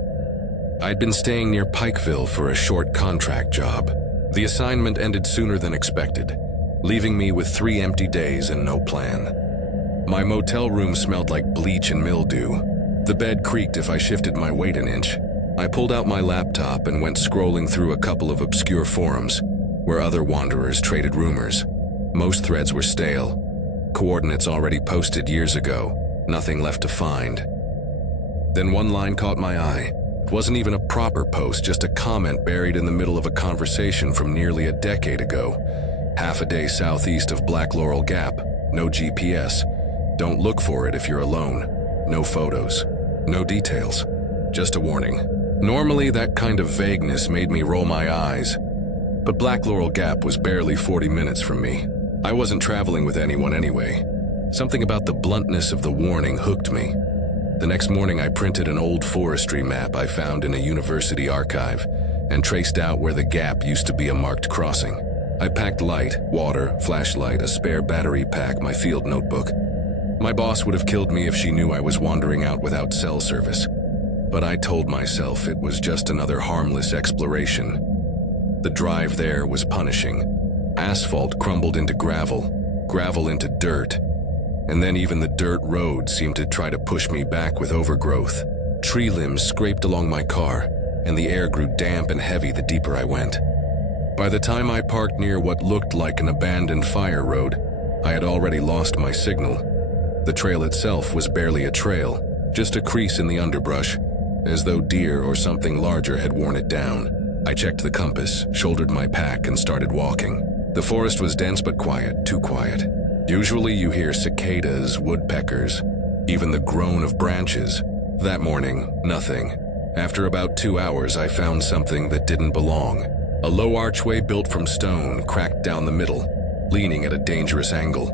I'd been staying near Pikeville for a short contract job. The assignment ended sooner than expected, leaving me with 3 empty days and no plan. My motel room smelled like bleach and mildew. The bed creaked if I shifted my weight an inch. I pulled out my laptop and went scrolling through a couple of obscure forums where other wanderers traded rumors. Most threads were stale, coordinates already posted years ago, nothing left to find. Then one line caught my eye. It wasn't even a proper post, just a comment buried in the middle of a conversation from nearly a decade ago. Half a day southeast of Black Laurel Gap, no GPS. Don't look for it if you're alone. No photos, no details, just a warning. Normally that kind of vagueness made me roll my eyes, but Black Laurel Gap was barely 40 minutes from me. I wasn't traveling with anyone anyway. Something about the bluntness of the warning hooked me. The next morning I printed an old forestry map I found in a university archive and traced out where the gap used to be a marked crossing. I packed light, water, flashlight, a spare battery pack, my field notebook. My boss would have killed me if she knew I was wandering out without cell service. But I told myself it was just another harmless exploration. The drive there was punishing. Asphalt crumbled into gravel, gravel into dirt, and then even the dirt road seemed to try to push me back with overgrowth. Tree limbs scraped along my car, and the air grew damp and heavy the deeper I went. By the time I parked near what looked like an abandoned fire road, I had already lost my signal. The trail itself was barely a trail, just a crease in the underbrush, as though deer or something larger had worn it down. I checked the compass, shouldered my pack, and started walking. The forest was dense but quiet, too quiet. Usually you hear cicadas, woodpeckers, even the groan of branches. That morning, nothing. After about 2 hours, I found something that didn't belong. A low archway built from stone, cracked down the middle, leaning at a dangerous angle.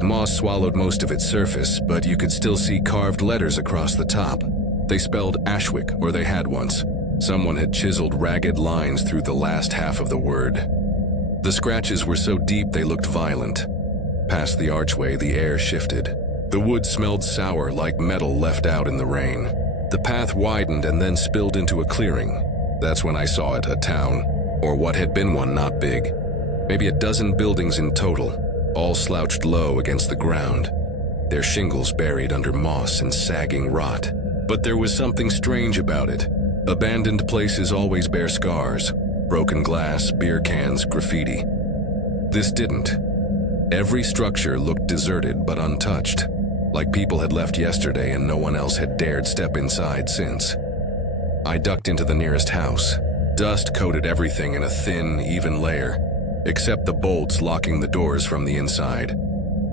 The moss swallowed most of its surface, but you could still see carved letters across the top. They spelled Ashwick where they had once. Someone had chiseled ragged lines through the last half of the word. The scratches were so deep they looked violent. Past the archway, the air shifted. The wood smelled sour, like metal left out in the rain. The path widened and then spilled into a clearing. That's when I saw it, a town, or what had been one, not big. Maybe a dozen buildings in total, all slouched low against the ground, their shingles buried under moss and sagging rot. But there was something strange about it. Abandoned places always bear scars, broken glass, beer cans, graffiti. This didn't. Every structure looked deserted but untouched, like people had left yesterday and no one else had dared step inside since. I ducked into the nearest house. Dust coated everything in a thin, even layer, except the bolts locking the doors from the inside.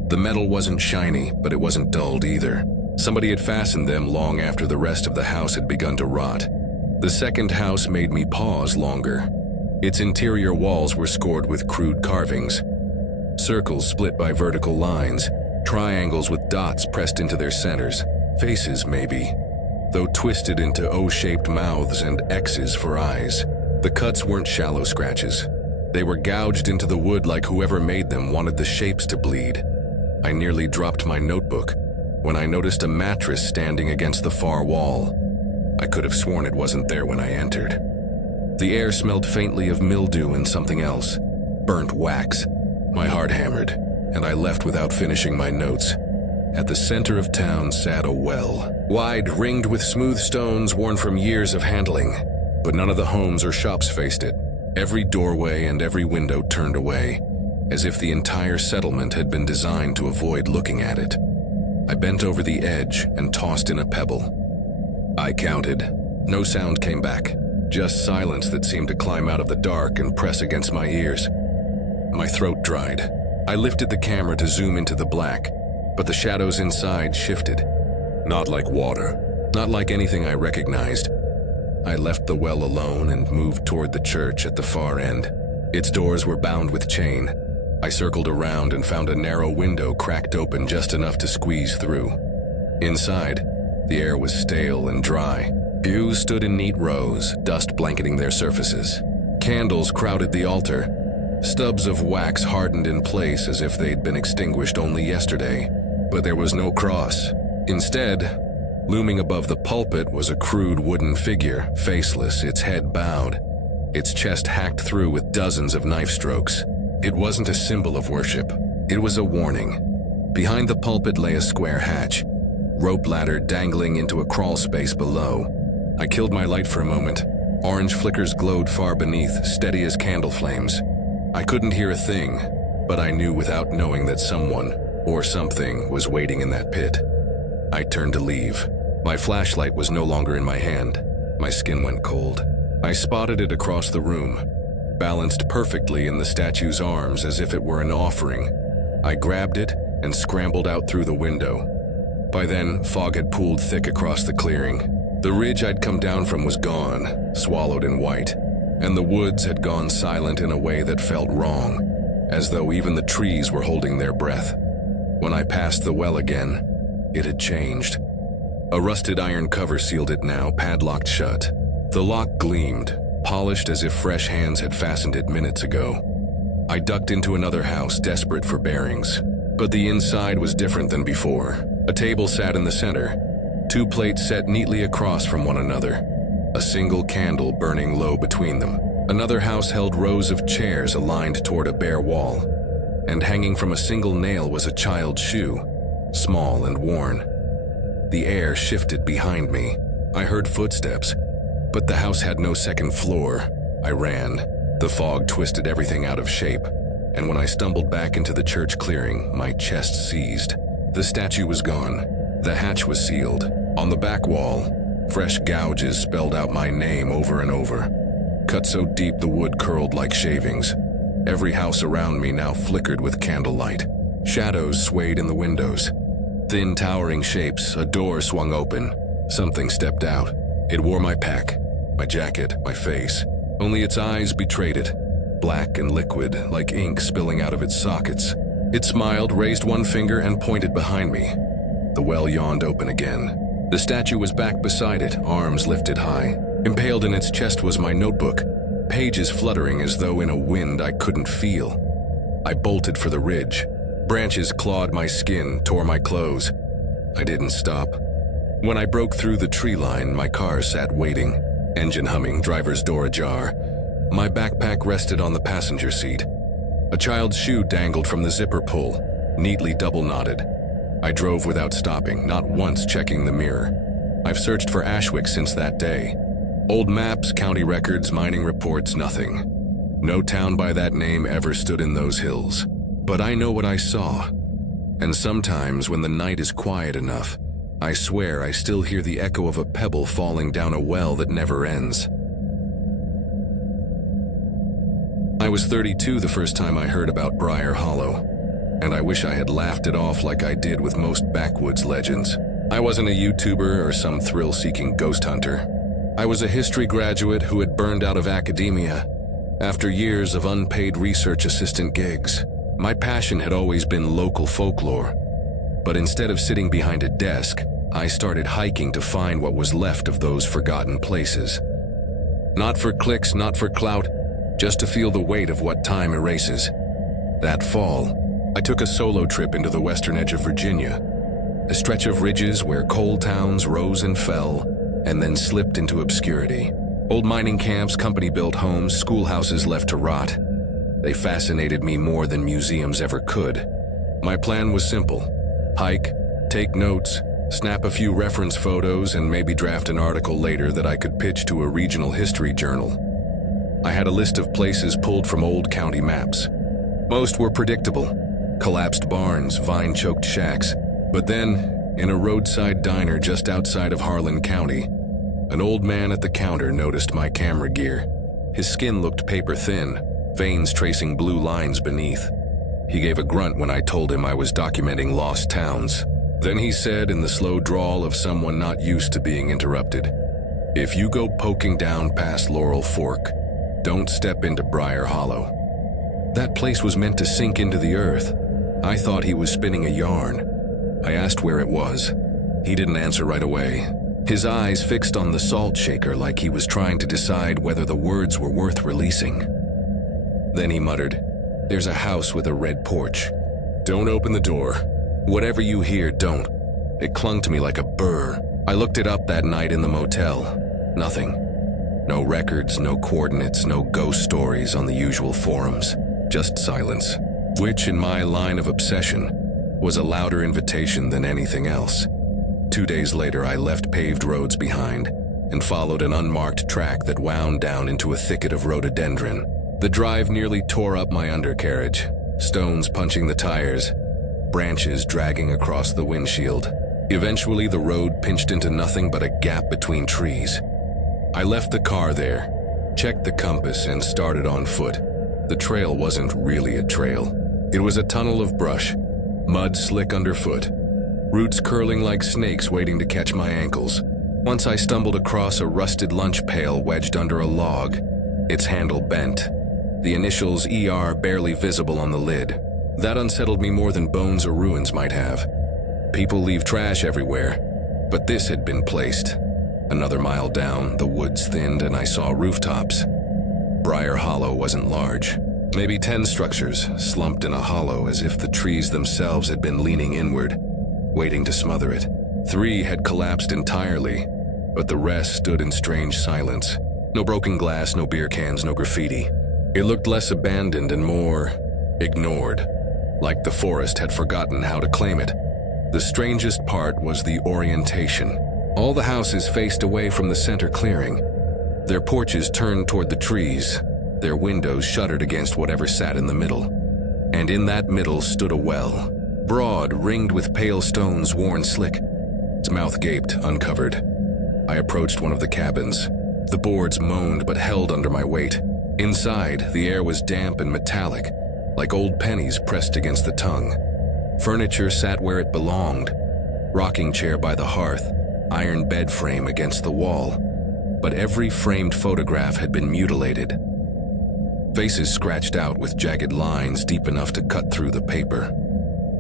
The metal wasn't shiny, but it wasn't dulled either. Somebody had fastened them long after the rest of the house had begun to rot. The second house made me pause longer. Its interior walls were scored with crude carvings. Circles split by vertical lines, triangles with dots pressed into their centers. Faces, maybe, though twisted into O-shaped mouths and X's for eyes. The cuts weren't shallow scratches. They were gouged into the wood like whoever made them wanted the shapes to bleed. I nearly dropped my notebook when I noticed a mattress standing against the far wall. I could have sworn it wasn't there when I entered. The air smelled faintly of mildew and something else. Burnt wax. My heart hammered, and I left without finishing my notes. At the center of town sat a well, wide, ringed with smooth stones worn from years of handling. But none of the homes or shops faced it. Every doorway and every window turned away, as if the entire settlement had been designed to avoid looking at it. I bent over the edge and tossed in a pebble. I counted. No sound came back, just silence that seemed to climb out of the dark and press against my ears. My throat dried. I lifted the camera to zoom into the black, but the shadows inside shifted. Not like water, not like anything I recognized. I left the well alone and moved toward the church at the far end. Its doors were bound with chain. I circled around and found a narrow window cracked open just enough to squeeze through. Inside, the air was stale and dry. Pews stood in neat rows, dust blanketing their surfaces. Candles crowded the altar. Stubs of wax hardened in place as if they'd been extinguished only yesterday. But there was no cross. Instead, looming above the pulpit was a crude wooden figure, faceless, its head bowed, its chest hacked through with dozens of knife strokes. It wasn't a symbol of worship. It was a warning. Behind the pulpit lay a square hatch, rope ladder dangling into a crawl space below. I killed my light for a moment. Orange flickers glowed far beneath, steady as candle flames. I couldn't hear a thing, but I knew without knowing that someone, or something, was waiting in that pit. I turned to leave. My flashlight was no longer in my hand. My skin went cold. I spotted it across the room, balanced perfectly in the statue's arms as if it were an offering. I grabbed it and scrambled out through the window. By then, fog had pooled thick across the clearing. The ridge I'd come down from was gone, swallowed in white, and the woods had gone silent in a way that felt wrong, as though even the trees were holding their breath. When I passed the well again, it had changed. A rusted iron cover sealed it now, padlocked shut. The lock gleamed, polished as if fresh hands had fastened it minutes ago. I ducked into another house, desperate for bearings. But the inside was different than before. A table sat in the center, 2 plates set neatly across from one another, a single candle burning low between them. Another house held rows of chairs aligned toward a bare wall, and hanging from a single nail was a child's shoe, small and worn. The air shifted behind me. I heard footsteps, but the house had no second floor. I ran. The fog twisted everything out of shape, and when I stumbled back into the church clearing, my chest seized. The statue was gone. The hatch was sealed. On the back wall, fresh gouges spelled out my name over and over, cut so deep the wood curled like shavings. Every house around me now flickered with candlelight. Shadows swayed in the windows. Thin, towering shapes, a door swung open. Something stepped out. It wore my pack, my jacket, my face. Only its eyes betrayed it, black and liquid, like ink spilling out of its sockets. It smiled, raised one finger, and pointed behind me. The well yawned open again. The statue was back beside it, arms lifted high. Impaled in its chest was my notebook, pages fluttering as though in a wind I couldn't feel. I bolted for the ridge. Branches clawed my skin, tore my clothes. I didn't stop. When I broke through the tree line, my car sat waiting, engine humming, driver's door ajar. My backpack rested on the passenger seat. A child's shoe dangled from the zipper pull, neatly double-knotted. I drove without stopping, not once checking the mirror. I've searched for Ashwick since that day. Old maps, county records, mining reports, nothing. No town by that name ever stood in those hills. But I know what I saw, and sometimes when the night is quiet enough, I swear I still hear the echo of a pebble falling down a well that never ends. I was 32 the first time I heard about Briar Hollow, and I wish I had laughed it off like I did with most backwoods legends. I wasn't a YouTuber or some thrill-seeking ghost hunter. I was a history graduate who had burned out of academia after years of unpaid research assistant gigs. My passion had always been local folklore, but instead of sitting behind a desk, I started hiking to find what was left of those forgotten places. Not for clicks, not for clout, just to feel the weight of what time erases. That fall, I took a solo trip into the western edge of Virginia, a stretch of ridges where coal towns rose and fell, and then slipped into obscurity. Old mining camps, company-built homes, schoolhouses left to rot. They fascinated me more than museums ever could. My plan was simple: hike, take notes, snap a few reference photos, and maybe draft an article later that I could pitch to a regional history journal. I had a list of places pulled from old county maps. Most were predictable: collapsed barns, vine-choked shacks. But then, in a roadside diner just outside of Harlan County, an old man at the counter noticed my camera gear. His skin looked paper-thin, veins tracing blue lines beneath. He gave a grunt when I told him I was documenting lost towns. Then he said in the slow drawl of someone not used to being interrupted, "If you go poking down past Laurel Fork, don't step into Briar Hollow." That place was meant to sink into the earth. I thought he was spinning a yarn. I asked where it was. He didn't answer right away. His eyes fixed on the salt shaker like he was trying to decide whether the words were worth releasing. Then he muttered, "There's a house with a red porch. Don't open the door. Whatever you hear, don't." It clung to me like a burr. I looked it up that night in the motel. Nothing. No records, no coordinates, no ghost stories on the usual forums. Just silence, which, in my line of obsession, was a louder invitation than anything else. 2 days later, I left paved roads behind and followed an unmarked track that wound down into a thicket of rhododendron. The drive nearly tore up my undercarriage, stones punching the tires, branches dragging across the windshield. Eventually, the road pinched into nothing but a gap between trees. I left the car there, checked the compass, and started on foot. The trail wasn't really a trail. It was a tunnel of brush, mud slick underfoot, roots curling like snakes waiting to catch my ankles. Once I stumbled across a rusted lunch pail wedged under a log, its handle bent, the initials ER barely visible on the lid. That unsettled me more than bones or ruins might have. People leave trash everywhere, but this had been placed. Another mile down, the woods thinned and I saw rooftops. Briar Hollow wasn't large. Maybe 10 structures, slumped in a hollow as if the trees themselves had been leaning inward, waiting to smother it. 3 had collapsed entirely, but the rest stood in strange silence. No broken glass, no beer cans, no graffiti. It looked less abandoned and more ignored, like the forest had forgotten how to claim it. The strangest part was the orientation. All the houses faced away from the center clearing. Their porches turned toward the trees, their windows shuttered against whatever sat in the middle. And in that middle stood a well, broad, ringed with pale stones worn slick. Its mouth gaped, uncovered. I approached one of the cabins. The boards moaned but held under my weight. Inside, the air was damp and metallic, like old pennies pressed against the tongue. Furniture sat where it belonged, rocking chair by the hearth, iron bed frame against the wall, but every framed photograph had been mutilated. Faces scratched out with jagged lines deep enough to cut through the paper.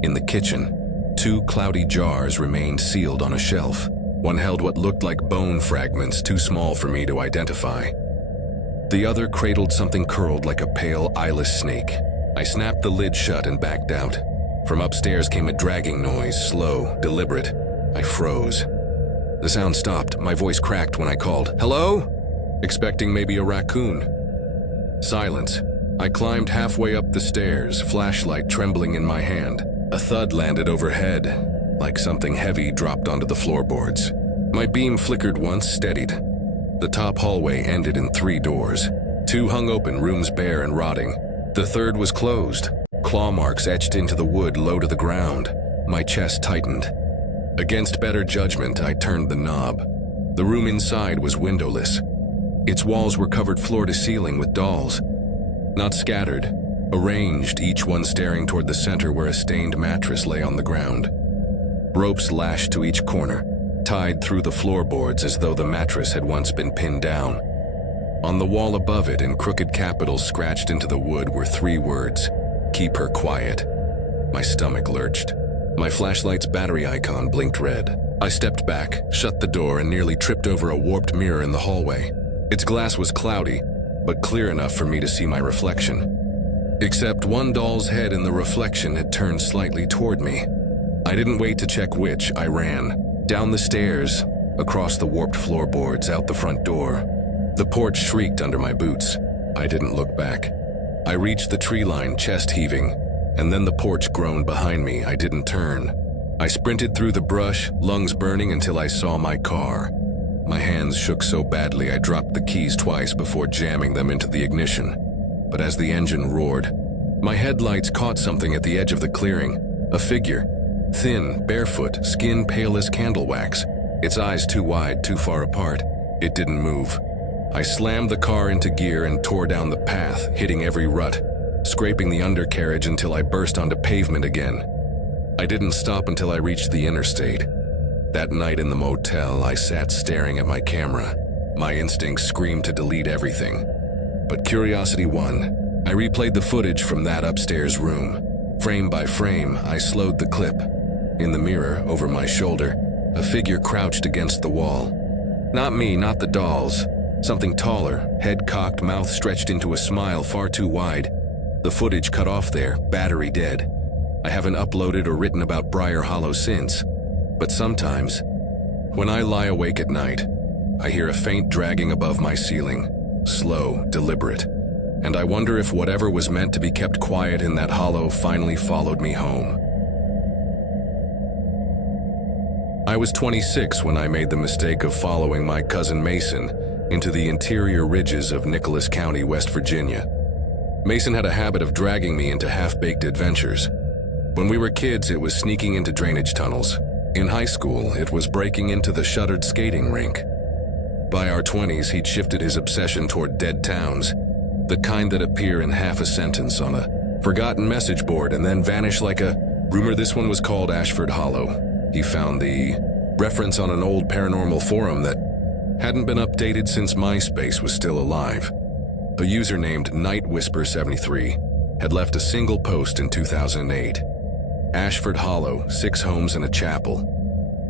In the kitchen, 2 cloudy jars remained sealed on a shelf. One held what looked like bone fragments too small for me to identify. The other cradled something curled like a pale, eyeless snake. I snapped the lid shut and backed out. From upstairs came a dragging noise, slow, deliberate. I froze. The sound stopped. My voice cracked when I called, "Hello?" expecting maybe a raccoon. Silence. I climbed halfway up the stairs, flashlight trembling in my hand. A thud landed overhead, like something heavy dropped onto the floorboards. My beam flickered once, steadied. The top hallway ended in 3 doors. 2 hung open, rooms bare and rotting. The third was closed, claw marks etched into the wood low to the ground. My chest tightened. Against better judgment, I turned the knob. The room inside was windowless. Its walls were covered floor to ceiling with dolls. Not scattered, arranged, each one staring toward the center where a stained mattress lay on the ground. Ropes lashed to each corner, tied through the floorboards as though the mattress had once been pinned down. On the wall above it, in crooked capitals scratched into the wood, were 3 words: "Keep her quiet." My stomach lurched. My flashlight's battery icon blinked red. I stepped back, shut the door, and nearly tripped over a warped mirror in the hallway. Its glass was cloudy, but clear enough for me to see my reflection. Except one doll's head in the reflection had turned slightly toward me. I didn't wait to check which, I ran. Down the stairs, across the warped floorboards, out the front door. The porch shrieked under my boots. I didn't look back. I reached the tree line, chest heaving, and then the porch groaned behind me. I didn't turn. I sprinted through the brush, lungs burning, until I saw my car. My hands shook so badly I dropped the keys twice before jamming them into the ignition. But as the engine roared, my headlights caught something at the edge of the clearing. A figure. Thin, barefoot, skin pale as candle wax. Its eyes too wide, too far apart. It didn't move. I slammed the car into gear and tore down the path, hitting every rut, scraping the undercarriage until I burst onto pavement again. I didn't stop until I reached the interstate. That night in the motel, I sat staring at my camera. My instincts screamed to delete everything. But curiosity won. I replayed the footage from that upstairs room. Frame by frame, I slowed the clip. In the mirror, over my shoulder, a figure crouched against the wall. Not me, not the dolls. Something taller, head cocked, mouth stretched into a smile far too wide. The footage cut off there, battery dead. I haven't uploaded or written about Briar Hollow since. But sometimes, when I lie awake at night, I hear a faint dragging above my ceiling, slow, deliberate, and I wonder if whatever was meant to be kept quiet in that hollow finally followed me home. I was 26 when I made the mistake of following my cousin Mason into the interior ridges of Nicholas County, West Virginia. Mason had a habit of dragging me into half-baked adventures. When we were kids, it was sneaking into drainage tunnels. In high school, it was breaking into the shuttered skating rink. By our 20s, he'd shifted his obsession toward dead towns, the kind that appear in half a sentence on a forgotten message board and then vanish like a rumor. This one was called Ashford Hollow. He found the reference on an old paranormal forum that hadn't been updated since MySpace was still alive. A user named NightWhisper73 had left a single post in 2008. Ashford Hollow, 6 homes and a chapel.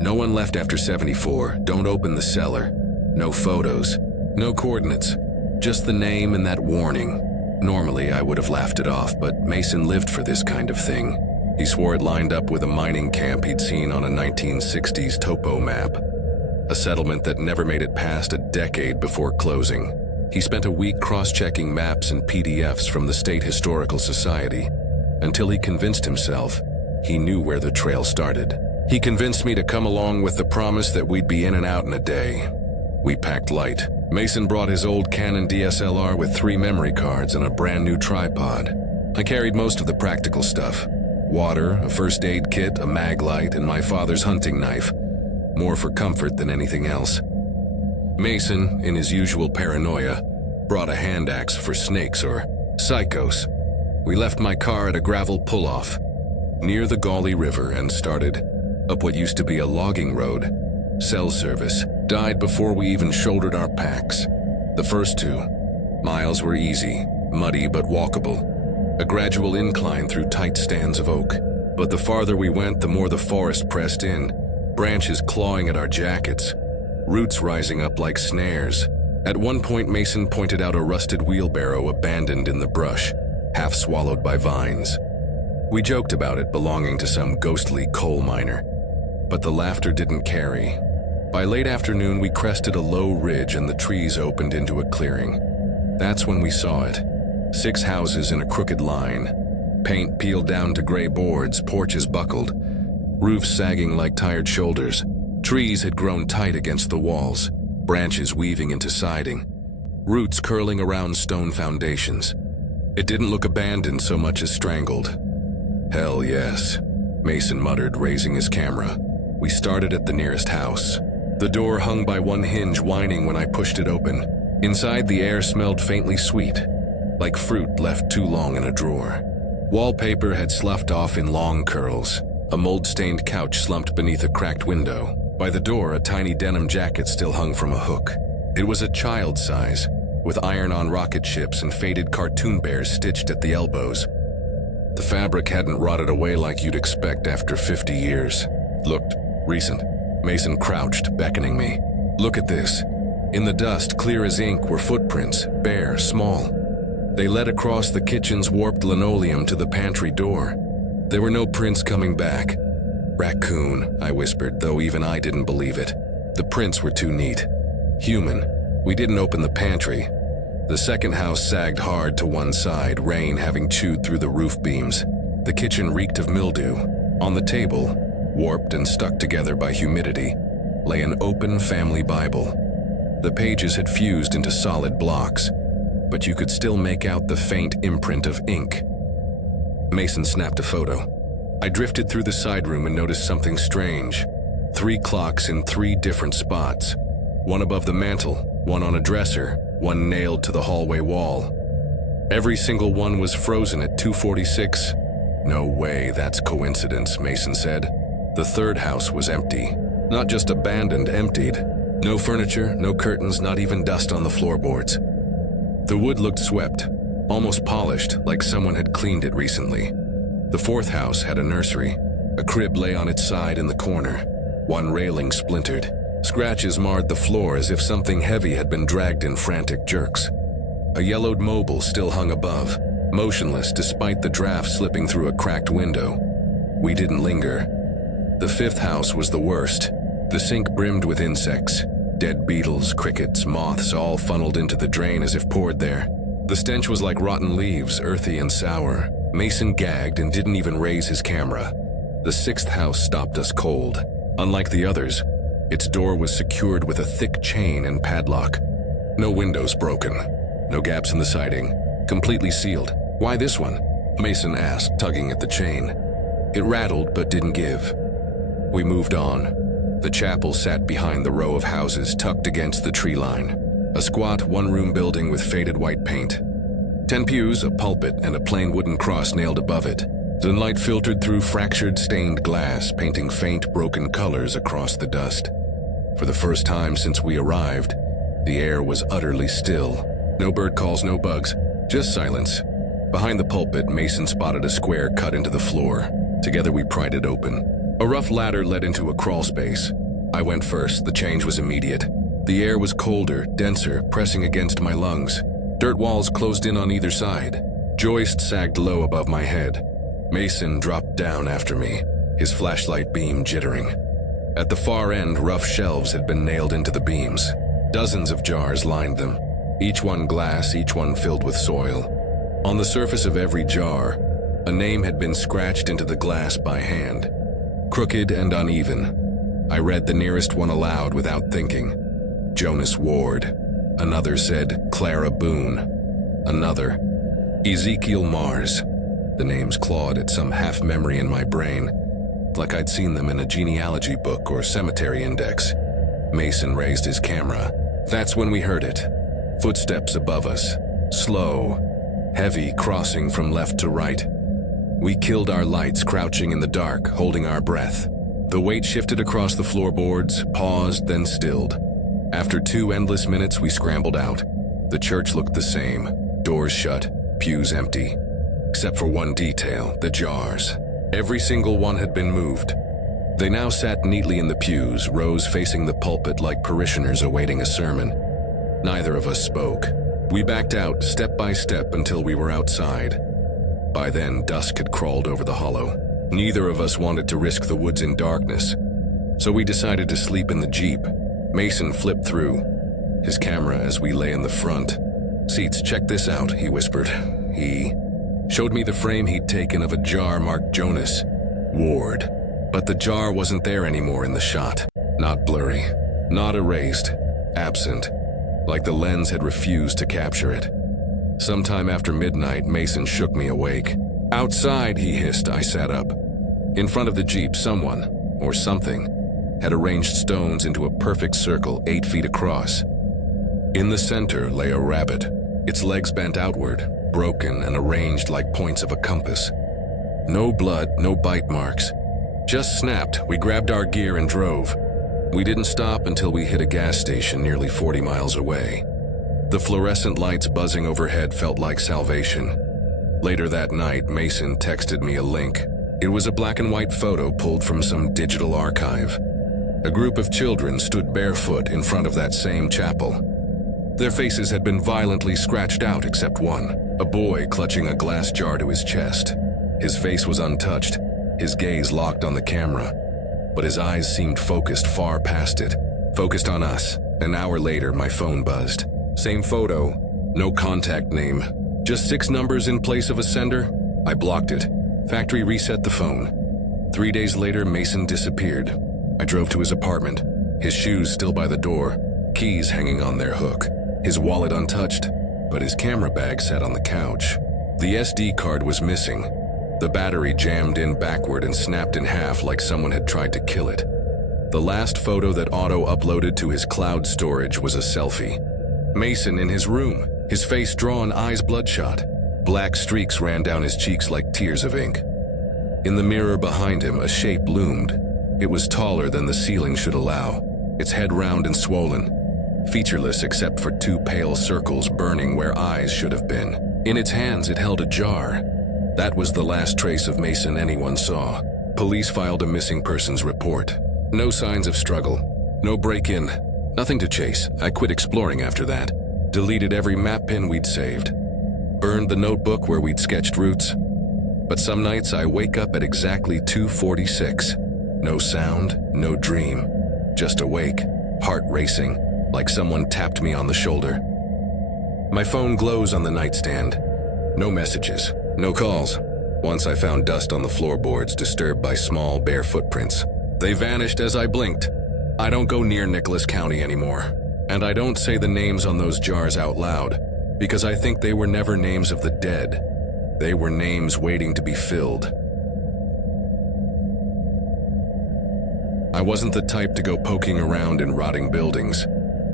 No one left after 74, don't open the cellar. No photos, no coordinates, just the name and that warning. Normally I would have laughed it off, but Mason lived for this kind of thing. He swore it lined up with a mining camp he'd seen on a 1960s topo map. A settlement that never made it past a decade before closing. He spent a week cross-checking maps and PDFs from the State Historical Society until he convinced himself he knew where the trail started. He convinced me to come along with the promise that we'd be in and out in a day. We packed light. Mason brought his old Canon DSLR with 3 memory cards and a brand new tripod. I carried most of the practical stuff. Water, a first aid kit, a mag light, and my father's hunting knife. More for comfort than anything else. Mason, in his usual paranoia, brought a hand axe for snakes or psychos. We left my car at a gravel pull-off near the Gauley River and started up what used to be a logging road. Cell service died before we even shouldered our packs. The first 2 miles were easy, muddy but walkable. A gradual incline through tight stands of oak. But the farther we went, the more the forest pressed in, branches clawing at our jackets, roots rising up like snares. At one point, Mason pointed out a rusted wheelbarrow abandoned in the brush, half swallowed by vines. We joked about it belonging to some ghostly coal miner, but the laughter didn't carry. By late afternoon, we crested a low ridge and the trees opened into a clearing. That's when we saw it. 6 houses in a crooked line, paint peeled down to gray boards, porches buckled, roofs sagging like tired shoulders. Trees had grown tight against the walls, branches weaving into siding, roots curling around stone foundations. It didn't look abandoned so much as strangled. Hell yes, Mason muttered, raising his camera. We started at the nearest house. The door hung by one hinge, whining when I pushed it open. Inside, the air smelled faintly sweet, like fruit left too long in a drawer. Wallpaper had sloughed off in long curls. A mold-stained couch slumped beneath a cracked window. By the door, a tiny denim jacket still hung from a hook. It was a child's size, with iron-on rocket ships and faded cartoon bears stitched at the elbows. The fabric hadn't rotted away like you'd expect after 50 years. Looked recent. Mason crouched, beckoning me. Look at this. In the dust, clear as ink, were footprints, bare, small. They led across the kitchen's warped linoleum to the pantry door. There were no prints coming back. Raccoon, I whispered, though even I didn't believe it. The prints were too neat. Human. We didn't open the pantry. The second house sagged hard to one side, rain having chewed through the roof beams. The kitchen reeked of mildew. On the table, warped and stuck together by humidity, lay an open family Bible. The pages had fused into solid blocks, but you could still make out the faint imprint of ink. Mason snapped a photo. I drifted through the side room and noticed something strange. 3 clocks in 3 different spots. One above the mantel, one on a dresser, one nailed to the hallway wall. Every single one was frozen at 2:46. No way that's coincidence, Mason said. The third house was empty. Not just abandoned, emptied. No furniture, no curtains, not even dust on the floorboards. The wood looked swept, almost polished, like someone had cleaned it recently. The fourth house had a nursery. A crib lay on its side in the corner. One railing splintered. Scratches marred the floor as if something heavy had been dragged in frantic jerks. A yellowed mobile still hung above, motionless despite the draft slipping through a cracked window. We didn't linger. The fifth house was the worst. The sink brimmed with insects. Dead beetles, crickets, moths all funneled into the drain as if poured there. The stench was like rotten leaves, earthy and sour. Mason gagged and didn't even raise his camera. The sixth house stopped us cold. Unlike the others, its door was secured with a thick chain and padlock. No windows broken. No gaps in the siding. Completely sealed. Why this one? Mason asked, tugging at the chain. It rattled but didn't give. We moved on. The chapel sat behind the row of houses tucked against the tree line. A squat one-room building with faded white paint. 10 pews, a pulpit, and a plain wooden cross nailed above it. Sunlight filtered through fractured, stained glass, painting faint, broken colors across the dust. For the first time since we arrived, the air was utterly still. No bird calls, no bugs, just silence. Behind the pulpit, Mason spotted a square cut into the floor. Together we pried it open. A rough ladder led into a crawl space. I went first. The change was immediate. The air was colder, denser, pressing against my lungs. Dirt walls closed in on either side. Joist sagged low above my head. Mason dropped down after me, his flashlight beam jittering. At the far end, rough shelves had been nailed into the beams. Dozens of jars lined them, each one glass, each one filled with soil. On the surface of every jar, a name had been scratched into the glass by hand. Crooked and uneven. I read the nearest one aloud without thinking. Jonas Ward. Another said Clara Boone. Another, Ezekiel Mars. The names clawed at some half-memory in my brain, like I'd seen them in a genealogy book or cemetery index. Mason raised his camera. That's when we heard it. Footsteps above us. Slow, heavy, crossing from left to right. We killed our lights, crouching in the dark, holding our breath. The weight shifted across the floorboards, paused, then stilled. After 2 endless minutes, we scrambled out. The church looked the same. Doors shut, pews empty. Except for one detail, the jars. Every single one had been moved. They now sat neatly in the pews, rows facing the pulpit like parishioners awaiting a sermon. Neither of us spoke. We backed out, step by step, until we were outside. By then, dusk had crawled over the hollow. Neither of us wanted to risk the woods in darkness, so we decided to sleep in the Jeep. Mason flipped through, his camera as we lay in the front. "Seats, check this out," he whispered. He showed me the frame he'd taken of a jar marked Jonas Ward, but the jar wasn't there anymore in the shot. Not blurry, not erased, absent, like the lens had refused to capture it. Sometime after midnight, Mason shook me awake. "Outside," he hissed. I sat up. In front of the Jeep, someone, or something, had arranged stones into a perfect circle 8 feet across. In the center lay a rabbit, its legs bent outward, broken and arranged like points of a compass. No blood, no bite marks. Just snapped. We grabbed our gear and drove. We didn't stop until we hit a gas station nearly 40 miles away. The fluorescent lights buzzing overhead felt like salvation. Later that night, Mason texted me a link. It was a black and white photo pulled from some digital archive. A group of children stood barefoot in front of that same chapel. Their faces had been violently scratched out except one, a boy clutching a glass jar to his chest. His face was untouched, his gaze locked on the camera, but his eyes seemed focused far past it, focused on us. An hour later, my phone buzzed. Same photo, no contact name, just 6 numbers in place of a sender. I blocked it. Factory reset the phone. 3 days later, Mason disappeared. I drove to his apartment, his shoes still by the door, keys hanging on their hook, his wallet untouched, but his camera bag sat on the couch. The SD card was missing. The battery jammed in backward and snapped in half like someone had tried to kill it. The last photo that Otto uploaded to his cloud storage was a selfie. Mason in his room, his face drawn, eyes bloodshot. Black streaks ran down his cheeks like tears of ink. In the mirror behind him, a shape loomed. It was taller than the ceiling should allow, its head round and swollen, featureless except for 2 pale circles burning where eyes should have been. In its hands, it held a jar. That was the last trace of Mason anyone saw. Police filed a missing persons report. No signs of struggle, no break-in, nothing to chase. I quit exploring after that. Deleted every map pin we'd saved. Burned the notebook where we'd sketched routes. But some nights I wake up at exactly 2:46. No sound, no dream. Just awake, heart racing, like someone tapped me on the shoulder. My phone glows on the nightstand. No messages, no calls. Once I found dust on the floorboards disturbed by small, bare footprints. They vanished as I blinked. I don't go near Nicholas County anymore. And I don't say the names on those jars out loud, because I think they were never names of the dead. They were names waiting to be filled. I wasn't the type to go poking around in rotting buildings.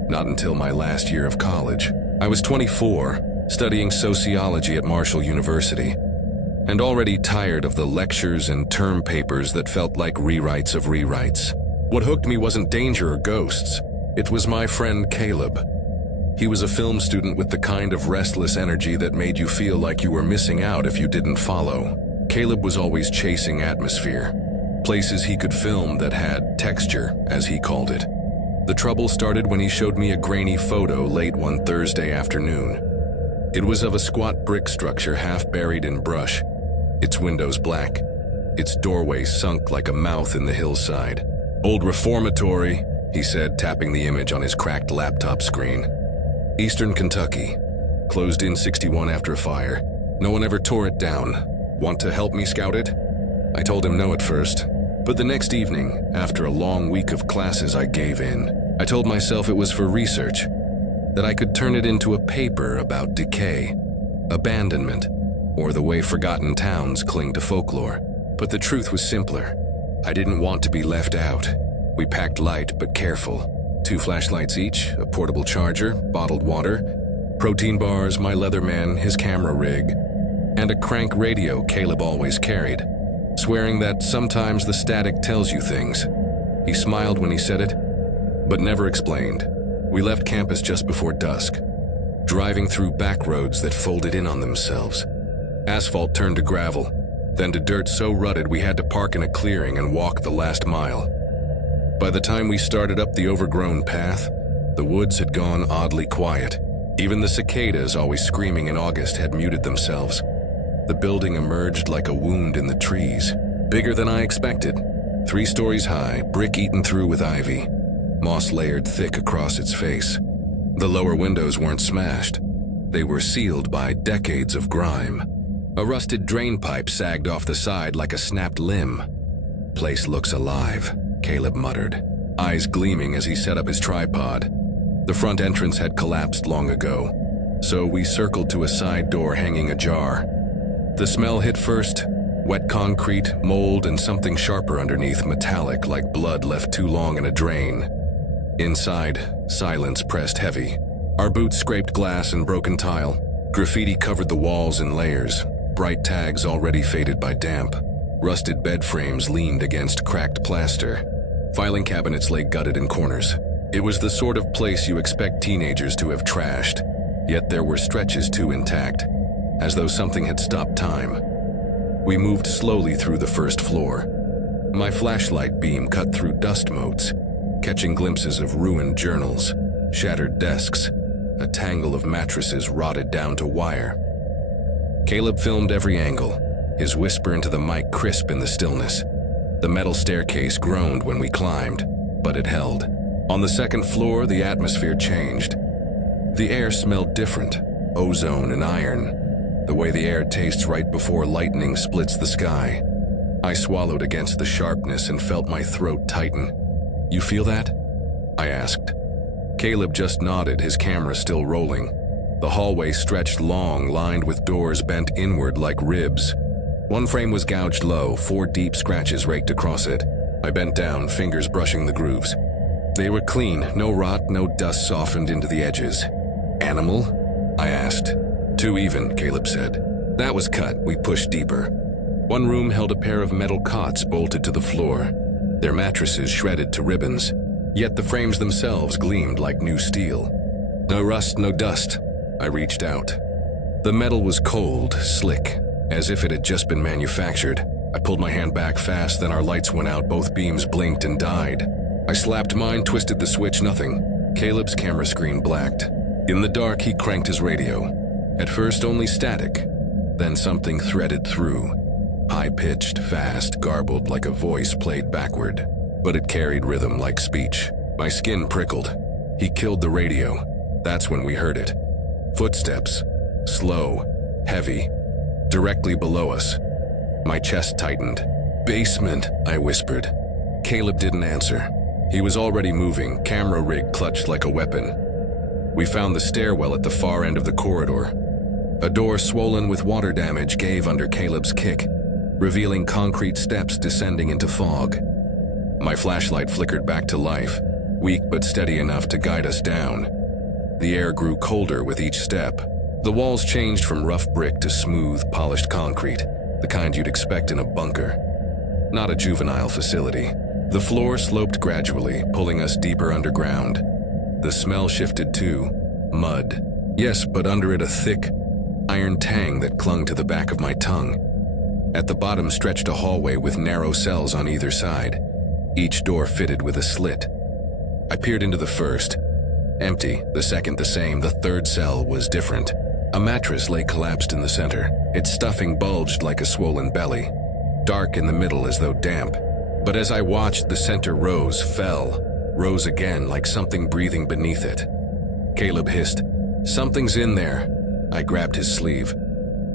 Not until my last year of college. I was 24, studying sociology at Marshall University, and already tired of the lectures and term papers that felt like rewrites of rewrites. What hooked me wasn't danger or ghosts. It was my friend Caleb. He was a film student with the kind of restless energy that made you feel like you were missing out if you didn't follow. Caleb was always chasing atmosphere, places he could film that had texture, as he called it. The trouble started when he showed me a grainy photo late one Thursday afternoon. It was of a squat brick structure half buried in brush, its windows black, its doorway sunk like a mouth in the hillside. "Old reformatory," he said, tapping the image on his cracked laptop screen. "Eastern Kentucky. Closed in 61 after a fire. No one ever tore it down. Want to help me scout it?" I told him no at first, but the next evening, after a long week of classes, I gave in. I told myself it was for research, that I could turn it into a paper about decay, abandonment, or the way forgotten towns cling to folklore. But the truth was simpler. I didn't want to be left out. We packed light but careful. 2 flashlights each, a portable charger, bottled water, protein bars, my Leatherman, his camera rig, and a crank radio Caleb always carried, swearing that sometimes the static tells you things. He smiled when he said it, but never explained. We left campus just before dusk, driving through back roads that folded in on themselves. Asphalt turned to gravel, then to dirt so rutted we had to park in a clearing and walk the last mile. By the time we started up the overgrown path, the woods had gone oddly quiet. Even the cicadas, always screaming in August, had muted themselves. The building emerged like a wound in the trees, bigger than I expected. 3 stories high, brick eaten through with ivy, moss layered thick across its face. The lower windows weren't smashed. They were sealed by decades of grime. A rusted drain pipe sagged off the side like a snapped limb. "Place looks alive," Caleb muttered, eyes gleaming as he set up his tripod. The front entrance had collapsed long ago, so we circled to a side door hanging ajar. The smell hit first, wet concrete, mold, and something sharper underneath, metallic like blood left too long in a drain. Inside, silence pressed heavy. Our boots scraped glass and broken tile. Graffiti covered the walls in layers, bright tags already faded by damp. Rusted bed frames leaned against cracked plaster. Filing cabinets lay gutted in corners. It was the sort of place you expect teenagers to have trashed, yet there were stretches too intact, as though something had stopped time. We moved slowly through the first floor. My flashlight beam cut through dust motes, catching glimpses of ruined journals, shattered desks, a tangle of mattresses rotted down to wire. Caleb filmed every angle, his whisper into the mic crisp in the stillness. The metal staircase groaned when we climbed, but it held. On the second floor, the atmosphere changed. The air smelled different, ozone and iron, the way the air tastes right before lightning splits the sky. I swallowed against the sharpness and felt my throat tighten. "You feel that?" I asked. Caleb just nodded, his camera still rolling. The hallway stretched long, lined with doors bent inward like ribs. One frame was gouged low, 4 deep scratches raked across it. I bent down, fingers brushing the grooves. They were clean, no rot, no dust softened into the edges. "Animal?" I asked. "Too even," Caleb said. That was cut. We pushed deeper. One room held a pair of metal cots bolted to the floor, their mattresses shredded to ribbons, yet the frames themselves gleamed like new steel. No rust, no dust. I reached out. The metal was cold, slick, as if it had just been manufactured. I pulled my hand back fast, then our lights went out, both beams blinked and died. I slapped mine, twisted the switch, nothing. Caleb's camera screen blacked. In the dark, he cranked his radio. At first, only static. Then something threaded through. High-pitched, fast, garbled like a voice played backward. But it carried rhythm like speech. My skin prickled. He killed the radio. That's when we heard it. Footsteps. Slow. Heavy. Directly below us. My chest tightened. "Basement," I whispered. Caleb didn't answer. He was already moving, camera rig clutched like a weapon. We found the stairwell at the far end of the corridor. A door swollen with water damage gave under Caleb's kick, revealing concrete steps descending into fog. My flashlight flickered back to life, weak but steady enough to guide us down. The air grew colder with each step. The walls changed from rough brick to smooth, polished concrete, the kind you'd expect in a bunker. Not a juvenile facility. The floor sloped gradually, pulling us deeper underground. The smell shifted too. Mud. Yes, but under it a thick, iron tang that clung to the back of my tongue. At the bottom stretched a hallway with narrow cells on either side, each door fitted with a slit. I peered into the first. Empty. The second the same. The third cell was different. A mattress lay collapsed in the center. Its stuffing bulged like a swollen belly. Dark in the middle as though damp. But as I watched, the center rose, fell, rose again like something breathing beneath it. Caleb hissed, "Something's in there." I grabbed his sleeve.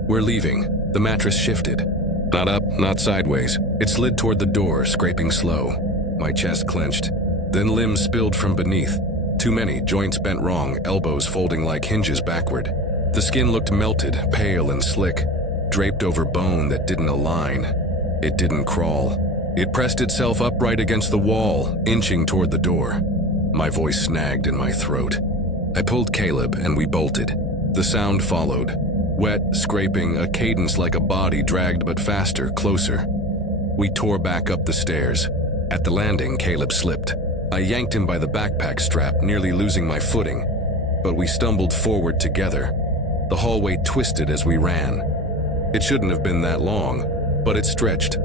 "We're leaving." The mattress shifted. Not up, not sideways. It slid toward the door, scraping slow. My chest clenched. Then limbs spilled from beneath. Too many, joints bent wrong, elbows folding like hinges backward. The skin looked melted, pale and slick, draped over bone that didn't align. It didn't crawl. It pressed itself upright against the wall, inching toward the door. My voice snagged in my throat. I pulled Caleb and we bolted. The sound followed. Wet, scraping, a cadence like a body dragged but faster, closer. We tore back up the stairs. At the landing, Caleb slipped. I yanked him by the backpack strap, nearly losing my footing. But we stumbled forward together. The hallway twisted as we ran. It shouldn't have been that long, but it stretched.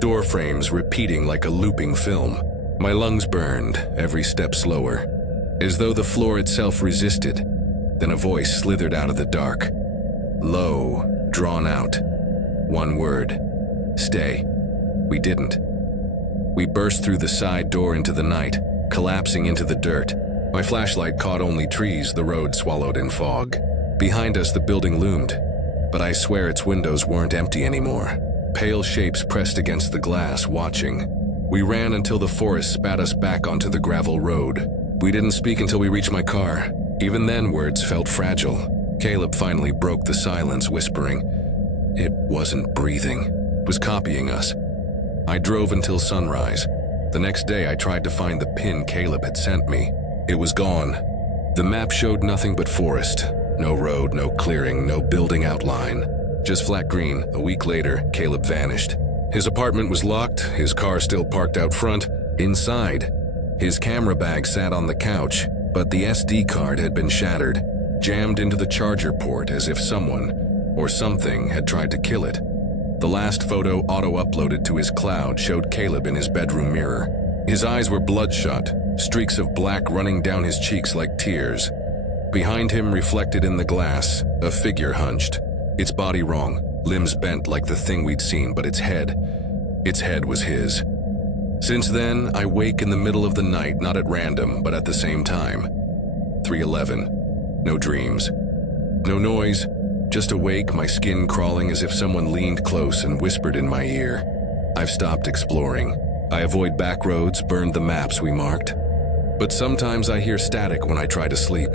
Door frames repeating like a looping film. My lungs burned, every step slower, as though the floor itself resisted. Then a voice slithered out of the dark. Low, drawn out. One word. Stay. We didn't. We burst through the side door into the night, collapsing into the dirt. My flashlight caught only trees, the road swallowed in fog. Behind us, the building loomed, but I swear its windows weren't empty anymore. Pale shapes pressed against the glass, watching. We ran until the forest spat us back onto the gravel road. We didn't speak until we reached my car. Even then, words felt fragile. Caleb finally broke the silence, whispering. It wasn't breathing. It was copying us. I drove until sunrise. The next day, I tried to find the pin Caleb had sent me. It was gone. The map showed nothing but forest. No road, no clearing, no building outline. Just flat green. A week later, Caleb vanished. His apartment was locked, his car still parked out front. Inside, his camera bag sat on the couch, but the SD card had been shattered, jammed into the charger port as if someone, or something, had tried to kill it. The last photo auto-uploaded to his cloud showed Caleb in his bedroom mirror. His eyes were bloodshot, streaks of black running down his cheeks like tears. Behind him, reflected in the glass, a figure hunched. Its body wrong, limbs bent like the thing we'd seen, but its head was his. Since then, I wake in the middle of the night, not at random, but at the same time. 3:11. No dreams. No noise. Just awake, my skin crawling as if someone leaned close and whispered in my ear. I've stopped exploring. I avoid back roads, burned the maps we marked. But sometimes I hear static when I try to sleep.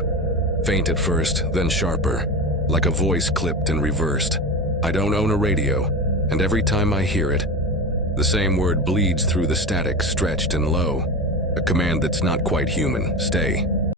Faint at first, then sharper, like a voice clipped and reversed. I don't own a radio, and every time I hear it, the same word bleeds through the static, stretched and low. A command that's not quite human. Stay.